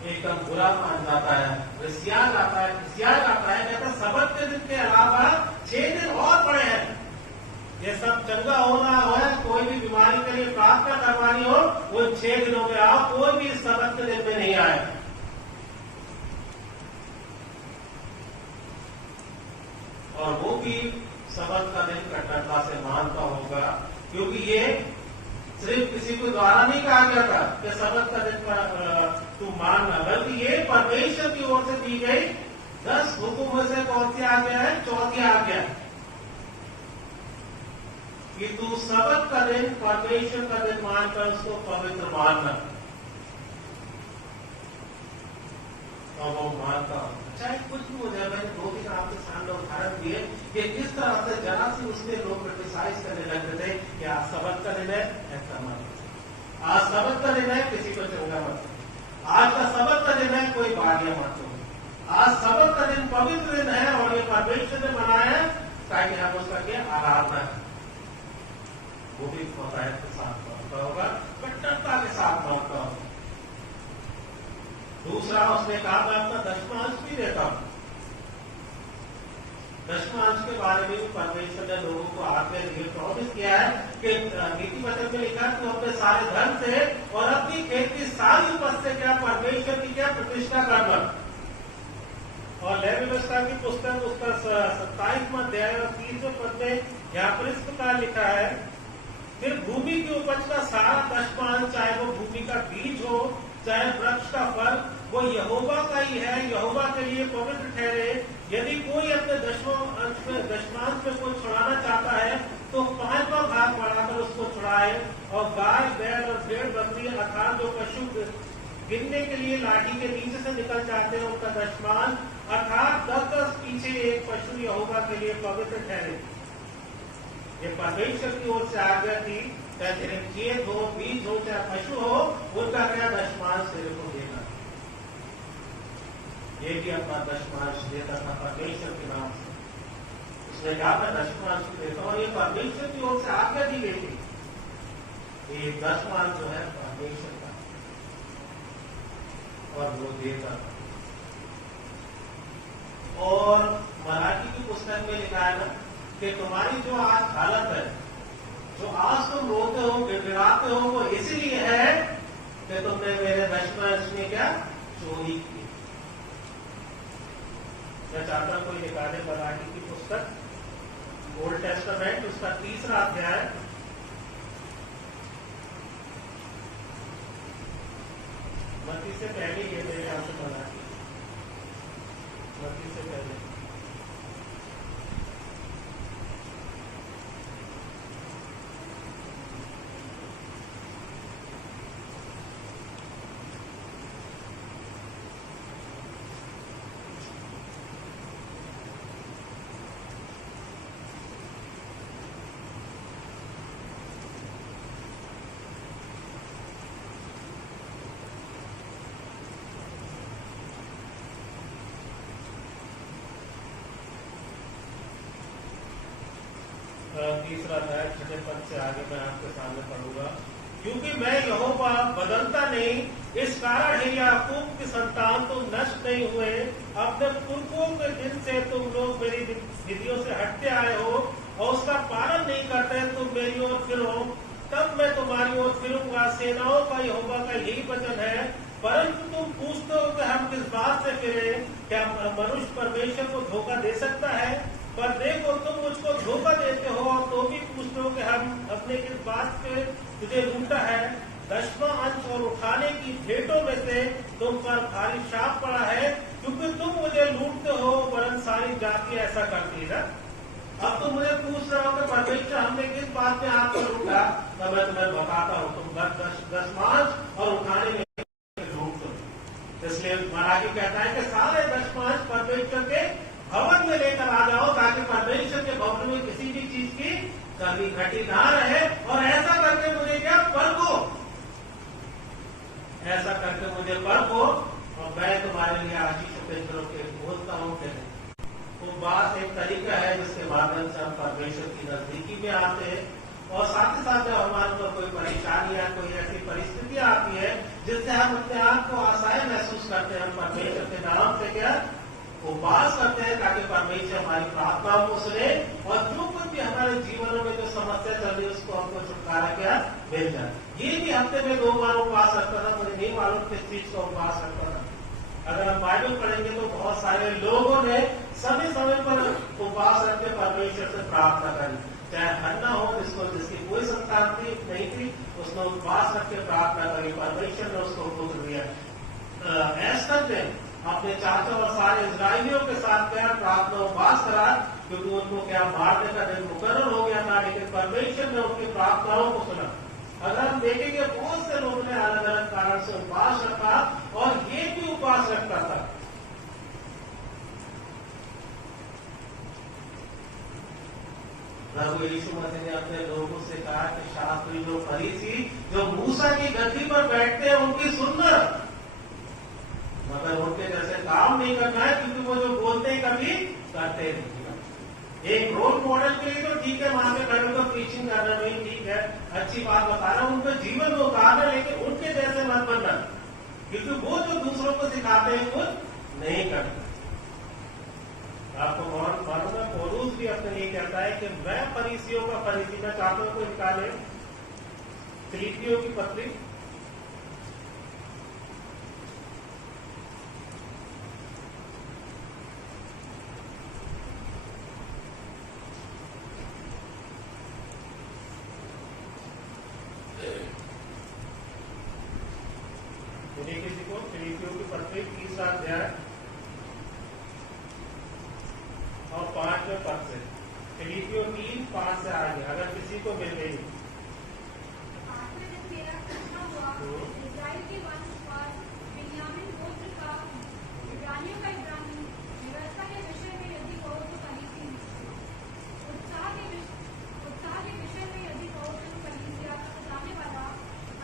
एकदम बुरा मान जाता है, रिसिया जाता है, खिसिया जाता है, कहता सबत के दिन के अलावा 6 दिन और पड़े हैं। ये सब चंगा होना हो, कोई भी बीमारी के लिए प्रार्थना करवानी हो, वो 6 दिनों में आओ, कोई भी इस सबत के दिन में नहीं आए। और वो भी सबत का दिन कट्टरता से मानता होगा, क्योंकि ये सिर्फ किसी को द्वारा नहीं कहा गया था कि सबत का दिन तू मानना, बल्कि ये परमेश्वर की ओर से दी गई 10 हुक्म में से कौन सी आज्ञा है? 4थी आज्ञा, कि तू सबत का दिन परमेश्वर का दिन मानकर उसको पवित्र मानना। और वो मानता चाहे कुछ भी हो जाए। मैंने 2-3 आपके सामने उदाहरण दिए कि किस तरह से जरा सी उसने लोग क्रिटिसाइज करने लगते थे कि आज सबत का दिन है, ऐसा मत, आज सबत का दिन है, किसी को चंगा मत, आज का सबत का दिन है, कोई बालियां मत हो, आज सबत का दिन पवित्र दिन है और ये परमेश्वर ने बनाया है ताकि हम उसका क्या आराधना है। वो भी फौतायत के साथ मानता होगा, कट्टरता के साथ मानता होगा। दूसरा उसने कहा मैं अपना दशमांश भी देता हूं। दशमांश के बारे में भी परमेश्वर ने लोगों को आज्ञा दी, प्रॉमिस किया है कि नीति वचन में लिखा कि अपने सारे धन से और अपनी खेत की सारी उपज से क्या परमेश्वर की क्या प्रतिष्ठा करना। और लेवी व्यवस्था की पुस्तक उसका 27वां अध्याय और 30वें पद में यहाँ पर इस प्रकार लिखा है, फिर भूमि की उपज का सारा दशमांश, चाहे वो भूमि का बीज हो चाहे वृक्ष का फल, वो यहोवा का ही है, यहोवा के लिए पवित्र ठहरे। यदि कोई अपने दशमांश में कोई छुड़ाना चाहता है तो 5वां भाग बढ़ाकर उसको छुड़ाए। और गाय, बैल और भेड़ बकरी अर्थात जो पशु गिनने के लिए लाठी के नीचे से निकल जाते हैं उनका दशमांश अर्थात 10-10 पीछे एक पशु यहोवा के लिए पवित्र ठहरे। ये परमेश्वर की ओर से आज्ञा थी, चाहे तेरे खेत हो, बीज हो, चाहे पशु हो, उनका क्या दशमांश तेरे को देना। ये भी अपना दशमांश देता था परमेश्वर के नाम से। उसने कहा मैं दशमांश देता हूं, और ये परमेश्वर की ओर से आज्ञा दी गई थी। ये दशमांश जो है परमेश्वर का, और वो देता था। और मराठी की पुस्तक में लिखा है ना कि तुम्हारी जो आज हालत है, जो आज तुम रोते हो, गिड़गिड़ाते हो, वो इसीलिए है कि तुमने मेरे दशमांश में क्या चोरी की। मैं चाहता कोई निकाले मराठी की पुस्तक ओल्ड टेस्टामेंट, उसका 3रा अध्याय, मत्ती से पहले ये मेरे यहाँ से मराठी, मत्ती से पहले तीसरा अध्याय 6 पद से आगे मैं आपके सामने पढ़ूंगा। क्योंकि मैं यहोवा बदलता नहीं, इस कारण है याकूब की संतान तुम नष्ट नहीं हुए। अपने पुरखों के दिन से तुम लोग मेरी विधियों से हटते आए हो और उसका पालन नहीं करते, तुम मेरी ओर फिरो, तब मैं तुम्हारी ओर फिरूंगा। सेनाओं का यहोवा का यही वचन है। परंतु तुम पूछते हो कि हम किस बात से फिरे? क्या मनुष्य परमेश्वर को धोखा दे सकता है? पर देखो तुम मुझको धोखा देते हो और तो भी पूछते हो कि हम अपने किस बात पे तुझे लूटा है। 10वां अंश और उठाने की भेंटों में से तुम पर भारी शाप पड़ा है, क्योंकि तुम मुझे लूटते हो, वरन सारी जाति ऐसा करती है। अब तुम मुझे पूछ रहे हो कि परमेश्वर हमने किस बात में आपको लूटा, तो मैं तुम्हें बताता हूँ, तुम 10वां और उठाने में लूटते हो। इसलिए मराठी कहता है कि सारे 10वां परमेश्वर के भवन में लेकर आ जाओ, ताकि परमेश्वर के भवन में किसी भी चीज की कमी घटी ना रहे। और ऐसा करके मुझे क्या परखो, ऐसा करके मुझे परखो, और मैं तुम्हारे लिए आशीष के बोलता हूँ कि उपवास एक तरीका है जिसके माध्यम से हम परमेश्वर की नजदीकी में आते हैं। और साथ ही साथ जब हमारे ऊपर कोई परेशानी या कोई ऐसी परिस्थिति आती है जिससे हम अपने आप को असहाय महसूस करते हैं, हम परमेश्वर के नाम से क्या उपवास करते हैं, ताकि परमेश्वर हमारी प्रार्थनाओं को सुने और जो कुछ भी हमारे जीवनों में जो समस्या चल रही है उसको हमको छुटकारा क्या मिल जाए। ये भी हफ्ते में 2 बार उपवास रखता था, मुझे नहीं मालूम किस चीज का उपवास रखता था। अगर हम बाइबल पढ़ेंगे तो बहुत सारे लोगों ने समय समय पर उपवास रख के परमेश्वर से प्रार्थना करी। चाहे हन्ना हो जिसकी कोई संतान नहीं थी, उसने उपवास रख के प्रार्थना करी, परमेश्वर ने उसको पुत्र दिया। एस्तर ने अपने चाचा और सारे इजराइलियों के साथ क्या प्रार्थना उपवास करा, क्योंकि उनको क्या मारने का दिन मुकर्रर हो गया था, लेकिन परमेश्वर ने उनकी प्रार्थनाओं को सुना। अगर हम देखेंगे बहुत से लोगों ने अलग अलग कारण से उपवास रखा, और ये भी उपवास रखता था। प्रभु यीशु मसीह ने अपने लोगों से कहा कि शास्त्री जो फरीसी जो मूसा की गद्दी पर बैठते हैं उनकी सुनना, मगर उनके जैसे काम नहीं करना है, क्योंकि वो जो बोलते हैं कभी करते नहीं। एक रोल मॉडल के लिए तो ठीक है, वहां पे खड़े होकर प्रीचिंग करना भी ठीक है, अच्छी बात बता रहा हूं, उनके जीवन में उतारना, लेकिन उनके जैसे मत बनना, क्योंकि वो जो दूसरों को सिखाते हैं खुद नहीं करते। आपको मालूम है पौलुस भी अपने लिए कहता है कि मैं फरीसियों का फरीसी, मैं चाहता हूं को निकाले फिलिपियों की पत्री, किसी को फिलिपियों की पत्री 3 अध्याय और 5वें पद से, फिलिपियों 3:5 से आगे अगर किसी को मिल गई। इस्राएल के वंश और बिन्यामीन गोत्र का इब्रानियों का इब्रानी, व्यवस्था के विषय में यदि कहो तो फरीसी, उत्साह के विषय में यदि कहो तो कलीसिया का सताने वाला,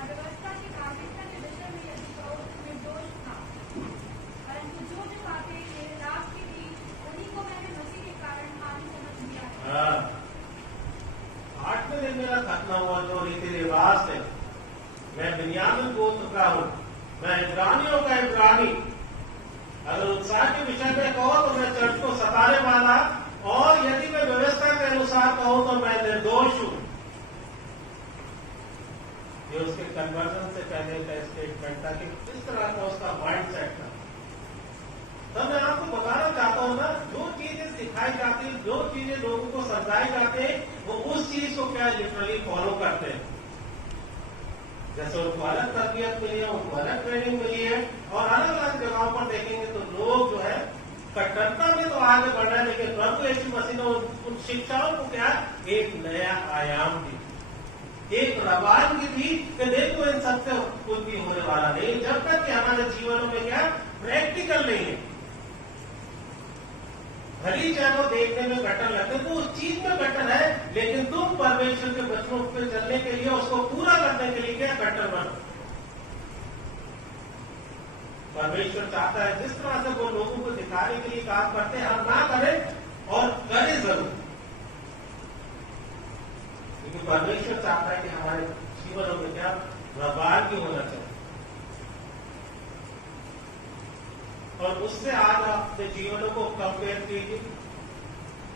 अव्यवस्था के धार्मिकता के विषय में यदि कहो तो निर्दोष था। परंतु जो बातें मेरे लाभ की थी उन्हीं को मैंने मसीह के कारण हानि समझ लिया। 8वें दिन मेरा खतना हुआ जो रीति रिवाज थे, मैं बिन्यामीन गोत्र का हूं, मैं इब्रानियों का इब्रानी। अगर उत्साह के विषय में कहो तो मैं चर्च को सताने वाला, और यदि मैं व्यवस्था के अनुसार कहूं तो मैं निर्दोष हूं। ये उसके कन्वर्जन से पहले का स्टेटमेंट था कि किस तरह का उसका माइंड सेट था। तब मैं आपको बताना चाहता हूं ना, जो चीजें सिखाई जाती है, जो चीजें लोगों को समझाई जाती है, वो उस चीज को क्या लिटरली फॉलो करते हैं। जैसे उनको अलग तरबियत मिली है, उनको अलग ट्रेनिंग मिली है, और अलग अलग जगहों पर देखेंगे तो लोग जो है कट्टरता में तो आगे बढ़ रहे हैं, लेकिन प्रभु यीशु मसीह ने उन शिक्षाओं को क्या एक नया आयाम दी, एक रवानगी थी कि देखो इन सबसे कुछ भी होने वाला नहीं, जब तक कि हमारे जीवनों में क्या प्रैक्टिकल नहीं है। भली चाहे वो देखने में कठिन लगते तो उस चीज में कठिन है, लेकिन तुम परमेश्वर के वचनों पे चलने के लिए, उसको पूरा करने के लिए क्या कठिन बनो। परमेश्वर चाहता है जिस तरह से वो लोगों को दिखाने के लिए काम करते हैं, हम ना करें और करें जरूर, क्योंकि परमेश्वर चाहता है कि हमारे जीवनों में क्या रवानगी होना चाहिए। और उससे आज अपने जीवनों को कंपेयर कीजिए।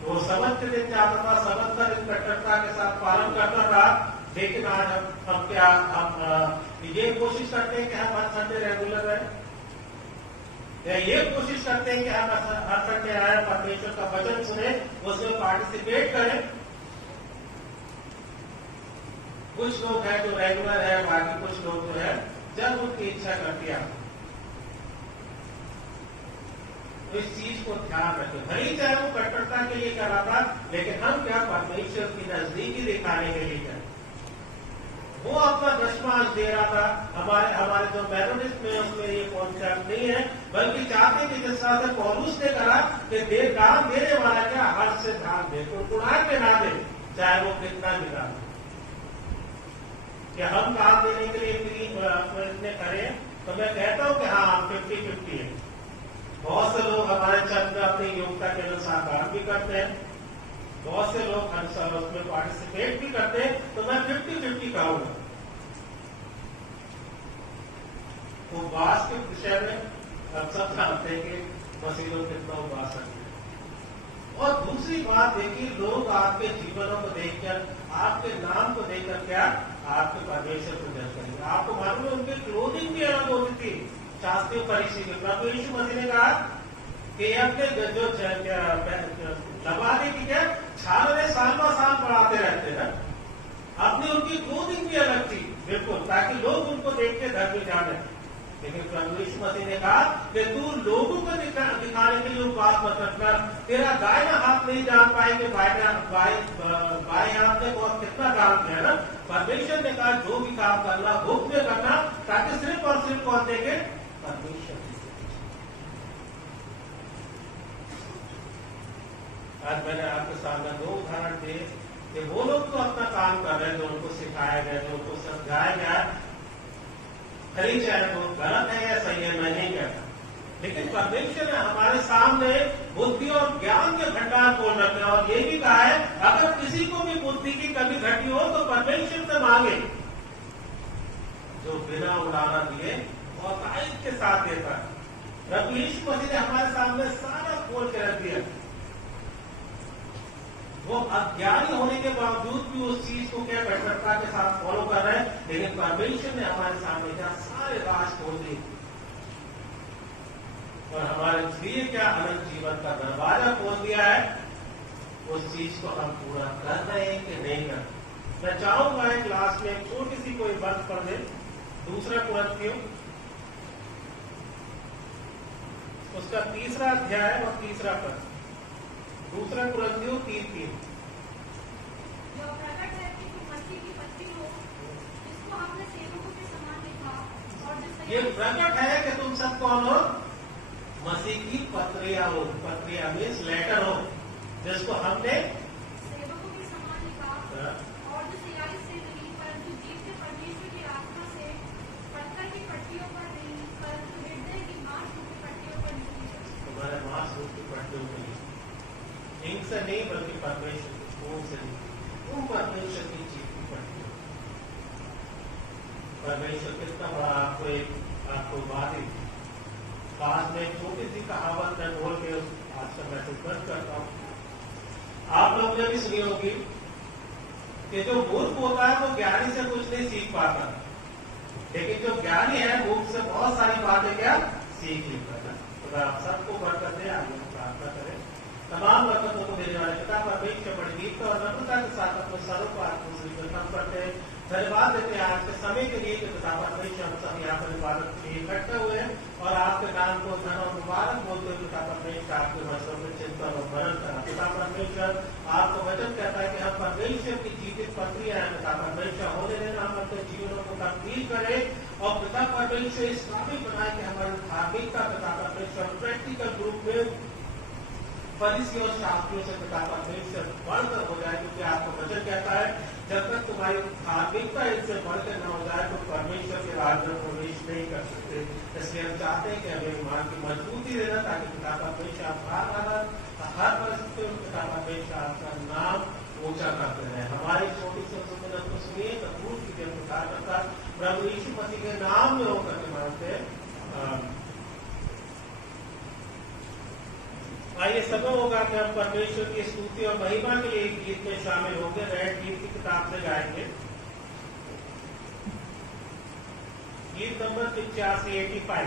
वो सबत के दिन जाता था, सबत का दिन कट्टरता के साथ पालन करता था, लेकिन आज हम क्या हम ये कोशिश करते हैं कि हम हर संडे रेगुलर रहे। या ये कोशिश करते हैं कि हम हर संडे आए परमेश्वर का वचन सुने, उसमें पार्टिसिपेट करें। कुछ लोग हैं जो रेगुलर है, बाकी कुछ लोग जो है जब उनकी इच्छा करती है। तो इस चीज को ध्यान रखें। भले चाहे वो कट्टरता के लिए कर रहा था, लेकिन हम क्या परमेश्वर की नजदीकी दिखाने के लिए करें। वो अपना दशमांश दे रहा था। हमारे जो मेथोडिस्ट में उसमें ये कॉन्सेप्ट नहीं है, बल्कि चाहते कि जिस तरह से पौलुस ने करा कि दान देने वाला क्या हर्ष से दान दे, कुड़कुड़ा के ना दे, चाहे वो कितना भी दान। कि हम दान देने के लिए इतने करें, तो मैं कहता हूं कि हाँ 50-50 है। बहुत से लोग हमारे चर्च में अपनी योग्यता के अनुसार दान भी करते हैं, बहुत से लोग उसमें पार्टिसिपेट भी करते हैं, तो मैं 50-50 कहूंगा। उपवास के विषय में हम सब जानते हैं कि मसीह लोग कितना उपवास करते हैं। और दूसरी बात देखिए, लोग आपके जीवनों को देखकर, आपके नाम को देखकर क्या आपके परमेश्वर को जज करेंगे। आपको मालूम है उनकी क्लोथिंग भी अलग होती थी शास्त्रीय फरीसी के। प्रभु यीशु मसीह ने कहा कि अपने जो लबादी की क्या छाले साल ब साल बढ़ाते रहते हैं, अपनी उनकी क्लोथिंग भी अलग थी बिल्कुल, ताकि लोग उनको देख के धर्मी जाने। लेकिन प्रभु यीशु मसीह ने कहा कि तू लोगों को दिखाने के लिए उपवास मत रखना। तेरा दाहिना हाथ नहीं जान पाएंगे बाएं हाथ में और कितना काम किया ना। परमेश्वर ने कहा जो भी काम करना भूख में करना, ताकि सिर्फ और सिर्फ कौन देखे, परमेश्वर। आज मैंने आपके सामने 2 उदाहरण दिए कि वो लोग तो अपना काम कर रहे हैं जो उनको सिखाया गया, जो उनको समझाया गया। खरी चाहे वो गलत है या सही है, मैं नहीं कहता, लेकिन परमेश्वर ने हमारे सामने बुद्धि और ज्ञान के भंडार खोल रखे हैं। और ये भी कहा है अगर किसी को भी बुद्धि की कमी घटी हो तो परमेश्वर से मांगे, जो बिना उड़ाना दिए और तारीफ के साथ देता है। प्रभु यीशु मसीह ने हमारे सामने सारा खोल के रख दिया। वो अज्ञानी होने के बावजूद भी उस चीज को क्या कठोरता के साथ फॉलो कर रहे हैं, लेकिन परमेश्वर ने हमारे सामने क्या सारे राज खोल दिए और हमारे लिए क्या अनंत जीवन का दरवाजा खोल दिया है। उस चीज को हम पूरा कर रहे हैं कि नहीं कर रहे। मैं चाहूंगा एक क्लास में छोटी सी कोई वर्ष पढ़ दे, 2 कुरिन्थियों उसका 3 अध्याय और 3 पद। 2 कुरिन्थियों 3:3। जो प्रकट है कि तुम मसीह की पत्री हो, जिसको हमने सेवकों के समान देखा, और जो ये प्रकट है कि तुम सब कौन हो, मसीह की पत्रियां हो। पत्रियां मीन्स लेटर हो, जिसको हमने सेवकों के समान देखा, और जो सियाई से नहीं परंतु जीवते परमेश्वर की आत्मा से पत्थर की पट्टियों पर नहीं, परंतु हृदय की मांस रूपी पट्टियों पर नहीं है। तुम्हारे मांस रूपी पट्टियों पर इंक से नहीं, बल्कि परमेश्वर के खून से नहीं। तुम परमेश्वर की जीव की पट्टियों। परमेश्वर कितना बड़ा आपको बात। आज में छोटी सी कहावत मैं बोल के आज का मैसेज बंद करता हूँ। आप लोगों ने भी सुनी होगी कि जो मूर्ख होता है वो ज्ञानी से कुछ नहीं सीख पाता, लेकिन जो ज्ञानी है मूर्ख से बहुत सारी बातें क्या सीख लेता है। तो आप सबको बरकत दे, आगे प्रार्थना करें। तमाम बरकतों को देने वाले पिता परमेश्वर बड़ी दीपता और नम्रता के साथ अपने सरों को आत्म करते हैं। धन्यवाद देते हैं आज के समय के लिए कि पिता परमेश्वर हम सब यहाँ पर इबादत के लिए इकट्ठे हुए हैं और आपके नाम को धन और मुबारक बोलते हुए पिता परमेश्वर आपके वचनों में चिंतन और मनन करा। पिता परमेश्वर आपको वचन कहता है कि हम परमेश्वर की जीवित पत्रियां हैं। पिता परमेश्वर होने देना हम अपने जीवनों को तब्दील करें और पिता परमेश्वर इस काबिल बनाए कि हमारी धार्मिकता पिता परमेश्वर प्रैक्टिकल रूप में फरीसी और शास्त्रियों से पिता परमेश्वर बढ़कर हो जाए, क्योंकि आपको वचन कहता है जब तक तुम्हारी धार्मिकता इससे बढ़कर न हो जाए तो परमेश्वर के राज्य में प्रवेश नहीं कर सकते। इसलिए हम चाहते हैं कि हमें ईमान की मजबूती देना, ताकि पिता परमेश्वर आप हर परिस्थिति में पिता परमेश्वर आपका नाम ऊंचा करते रहे। हमारी छोटी सी सुनत को सुनिए तो भूल की जब प्रकार करता प्रभु यीशु मसीह के नाम में होकर के मानते। आइए समय होगा कि हम परमेश्वर की स्तुति और महिमा के लिए गीत में शामिल होंगे। रेड गीत की किताब से गाएंगे गीत नंबर 85।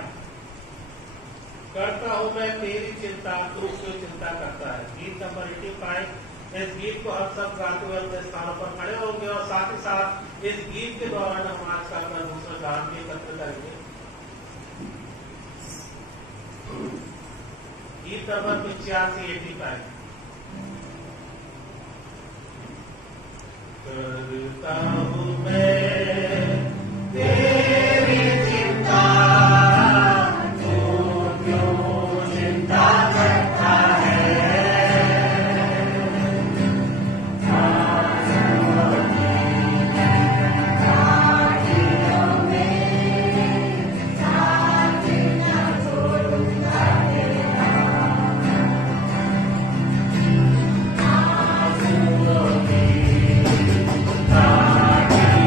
करता हूँ मैं तेरी चिंता, तू क्यों चिंता करता है। गीत नंबर 85। इस गीत को हम सब गाते हुए अपने स्थानों पर खड़े होंगे और साथ ही साथ इस गीत के दौरान हम आज का अपना दूसरा गान भी एकत्र करेंगे। गीत नंबर 85। करता हूँ मैं तेरी चिंता, तू क्यों चिंता करता है। Thank you.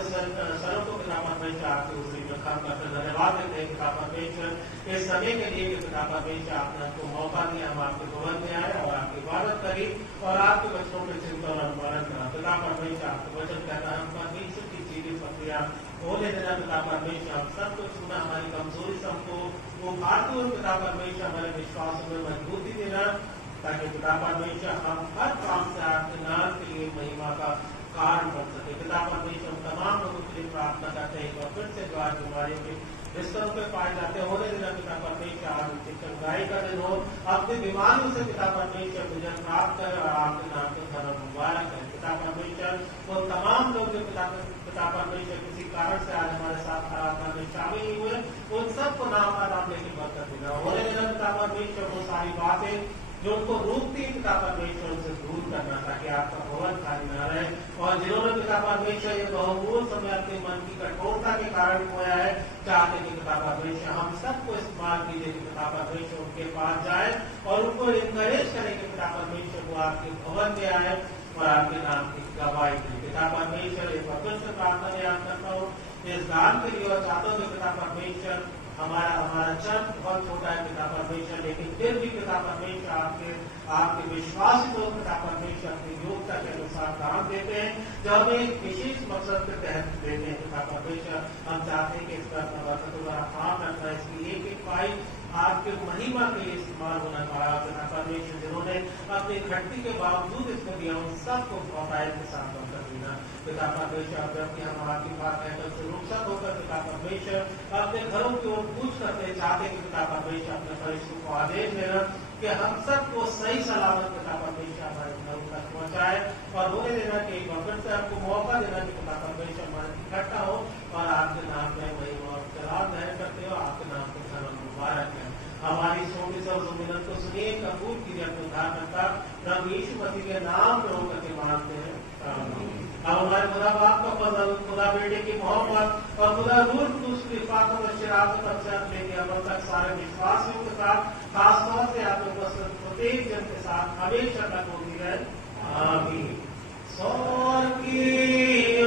अपने सरों को पिता परमेश्वर आपके उसी में खम करते धन्यवाद देते हैं पिता परमेश्वर इस समय के लिए पिता परमेश्वर आपने हमको मौका दिया, हम आपके भवन में आए और आपकी इबादत करी और आपके बच्चों के चिंतन और अनुपालन करा। पिता परमेश्वर आपको वचन कहता है हम परमेश्वर की जीवित प्रक्रिया होने देना। पिता परमेश्वर हम सब कुछ सुना, हमारी कमजोरी से हमको वो भारती और पिता परमेश्वर हमारे विश्वास में मजबूती देना, ताकि पिता परमेश्वर हम हर काम से आपके नाम के लिए महिमा का कारण बन सके। पिता परमेश्वर हम तमाम लोगों के लिए प्रार्थना करते हैं और फिर से द्वार बीमारियों के बिस्तरों पे पाए जाते होने देना। पिता परमेश्वर आज उनकी चंगाई का दिन हो, अपनी बीमारियों से पिता परमेश्वर विजय प्राप्त करे और आपके नाम को धर्म मुबारक है। पिता परमेश्वर वो तमाम लोग जो पिता परमेश्वर किसी कारण से आज हमारे साथ आराधना में शामिल नहीं हुए, उन सबको नाम का नाम लेके बरकत देना होने देना। पिता परमेश्वर वो सारी बातें जो उनको रूपती पिता परमेश्वर से दूर करना, ताकि आपका भवन खाली न रहे। और जिन्होंने पिता परमेश्वर ये बहुमूल्य समय अपने मन की कठोरता के कारण खोया है, चाहते कि पिता परमेश्वर हम सबको इस्तेमाल कीजिए कि पिता परमेश्वर उनके पास जाए और उनको इनकरेज करें कि पिता परमेश्वर वो आपके भवन में आए और आपके नाम की गवाही करें। पिता परमेश्वर एक वचन से प्रार्थना याद करता हूँ इस दान के लिए और चाहता हूँ पिता परमेश्वर हमारा चर्च बहुत छोटा है पिता परमेश्वर, लेकिन फिर भी पिता परमेश्वर आपके विश्वासी लोग पिता परमेश्वर अपनी योग्यता के अनुसार दान देते हैं, जो हमें एक विशेष मकसद के तहत देते हैं। पिता परमेश्वर हम चाहते हैं कि इस पर अपना वक्त द्वारा काम रखना, इसकी एक एक पाई आपके महिमा के लिए इस्तेमाल होना पड़ा। पिता परमेश्वर जिन्होंने अपनी घटती के बावजूद इसको दिया उन सबको बहुतायत के साथ कर देना। पिता परमेश्वर जबकि हम आपकी बात कहकर से रुखसत होकर पिता परमेश्वर अपने घरों की ओर पूछ करते चाहते कि पिता परमेश्वर अपने फरिश्तों को आदेश देना कि हम सबको सही सलामत पिता परमेश्वर हमारे घरों तक पहुंचाए और होने देना कि एक वक्त से आपको मौका देना कि पिता परमेश्वर हमारे इकट्ठा हो और आपके नाम में महिमा और चलाव जाहिर करते हो। आपके नाम को धर्म मुबारक है। हमारी छोटी सा मिलन को सुनिए, कबूल कीजिए अपने उद्धारकर्ता प्रभु यीशु मसीह के नाम में होकर के मांगते हैं। अब हमारे खुदा बाप का फजल, खुदा बेटे की मोहब्बत और खुदा रूह कुदूस की फातम और शराफत अवसर लेके अमल तक सारे विश्वासियों के साथ खासतौर से आपके प्रत्येक जन के साथ हमेशा तक होती है। आमीन। स्वर्गीय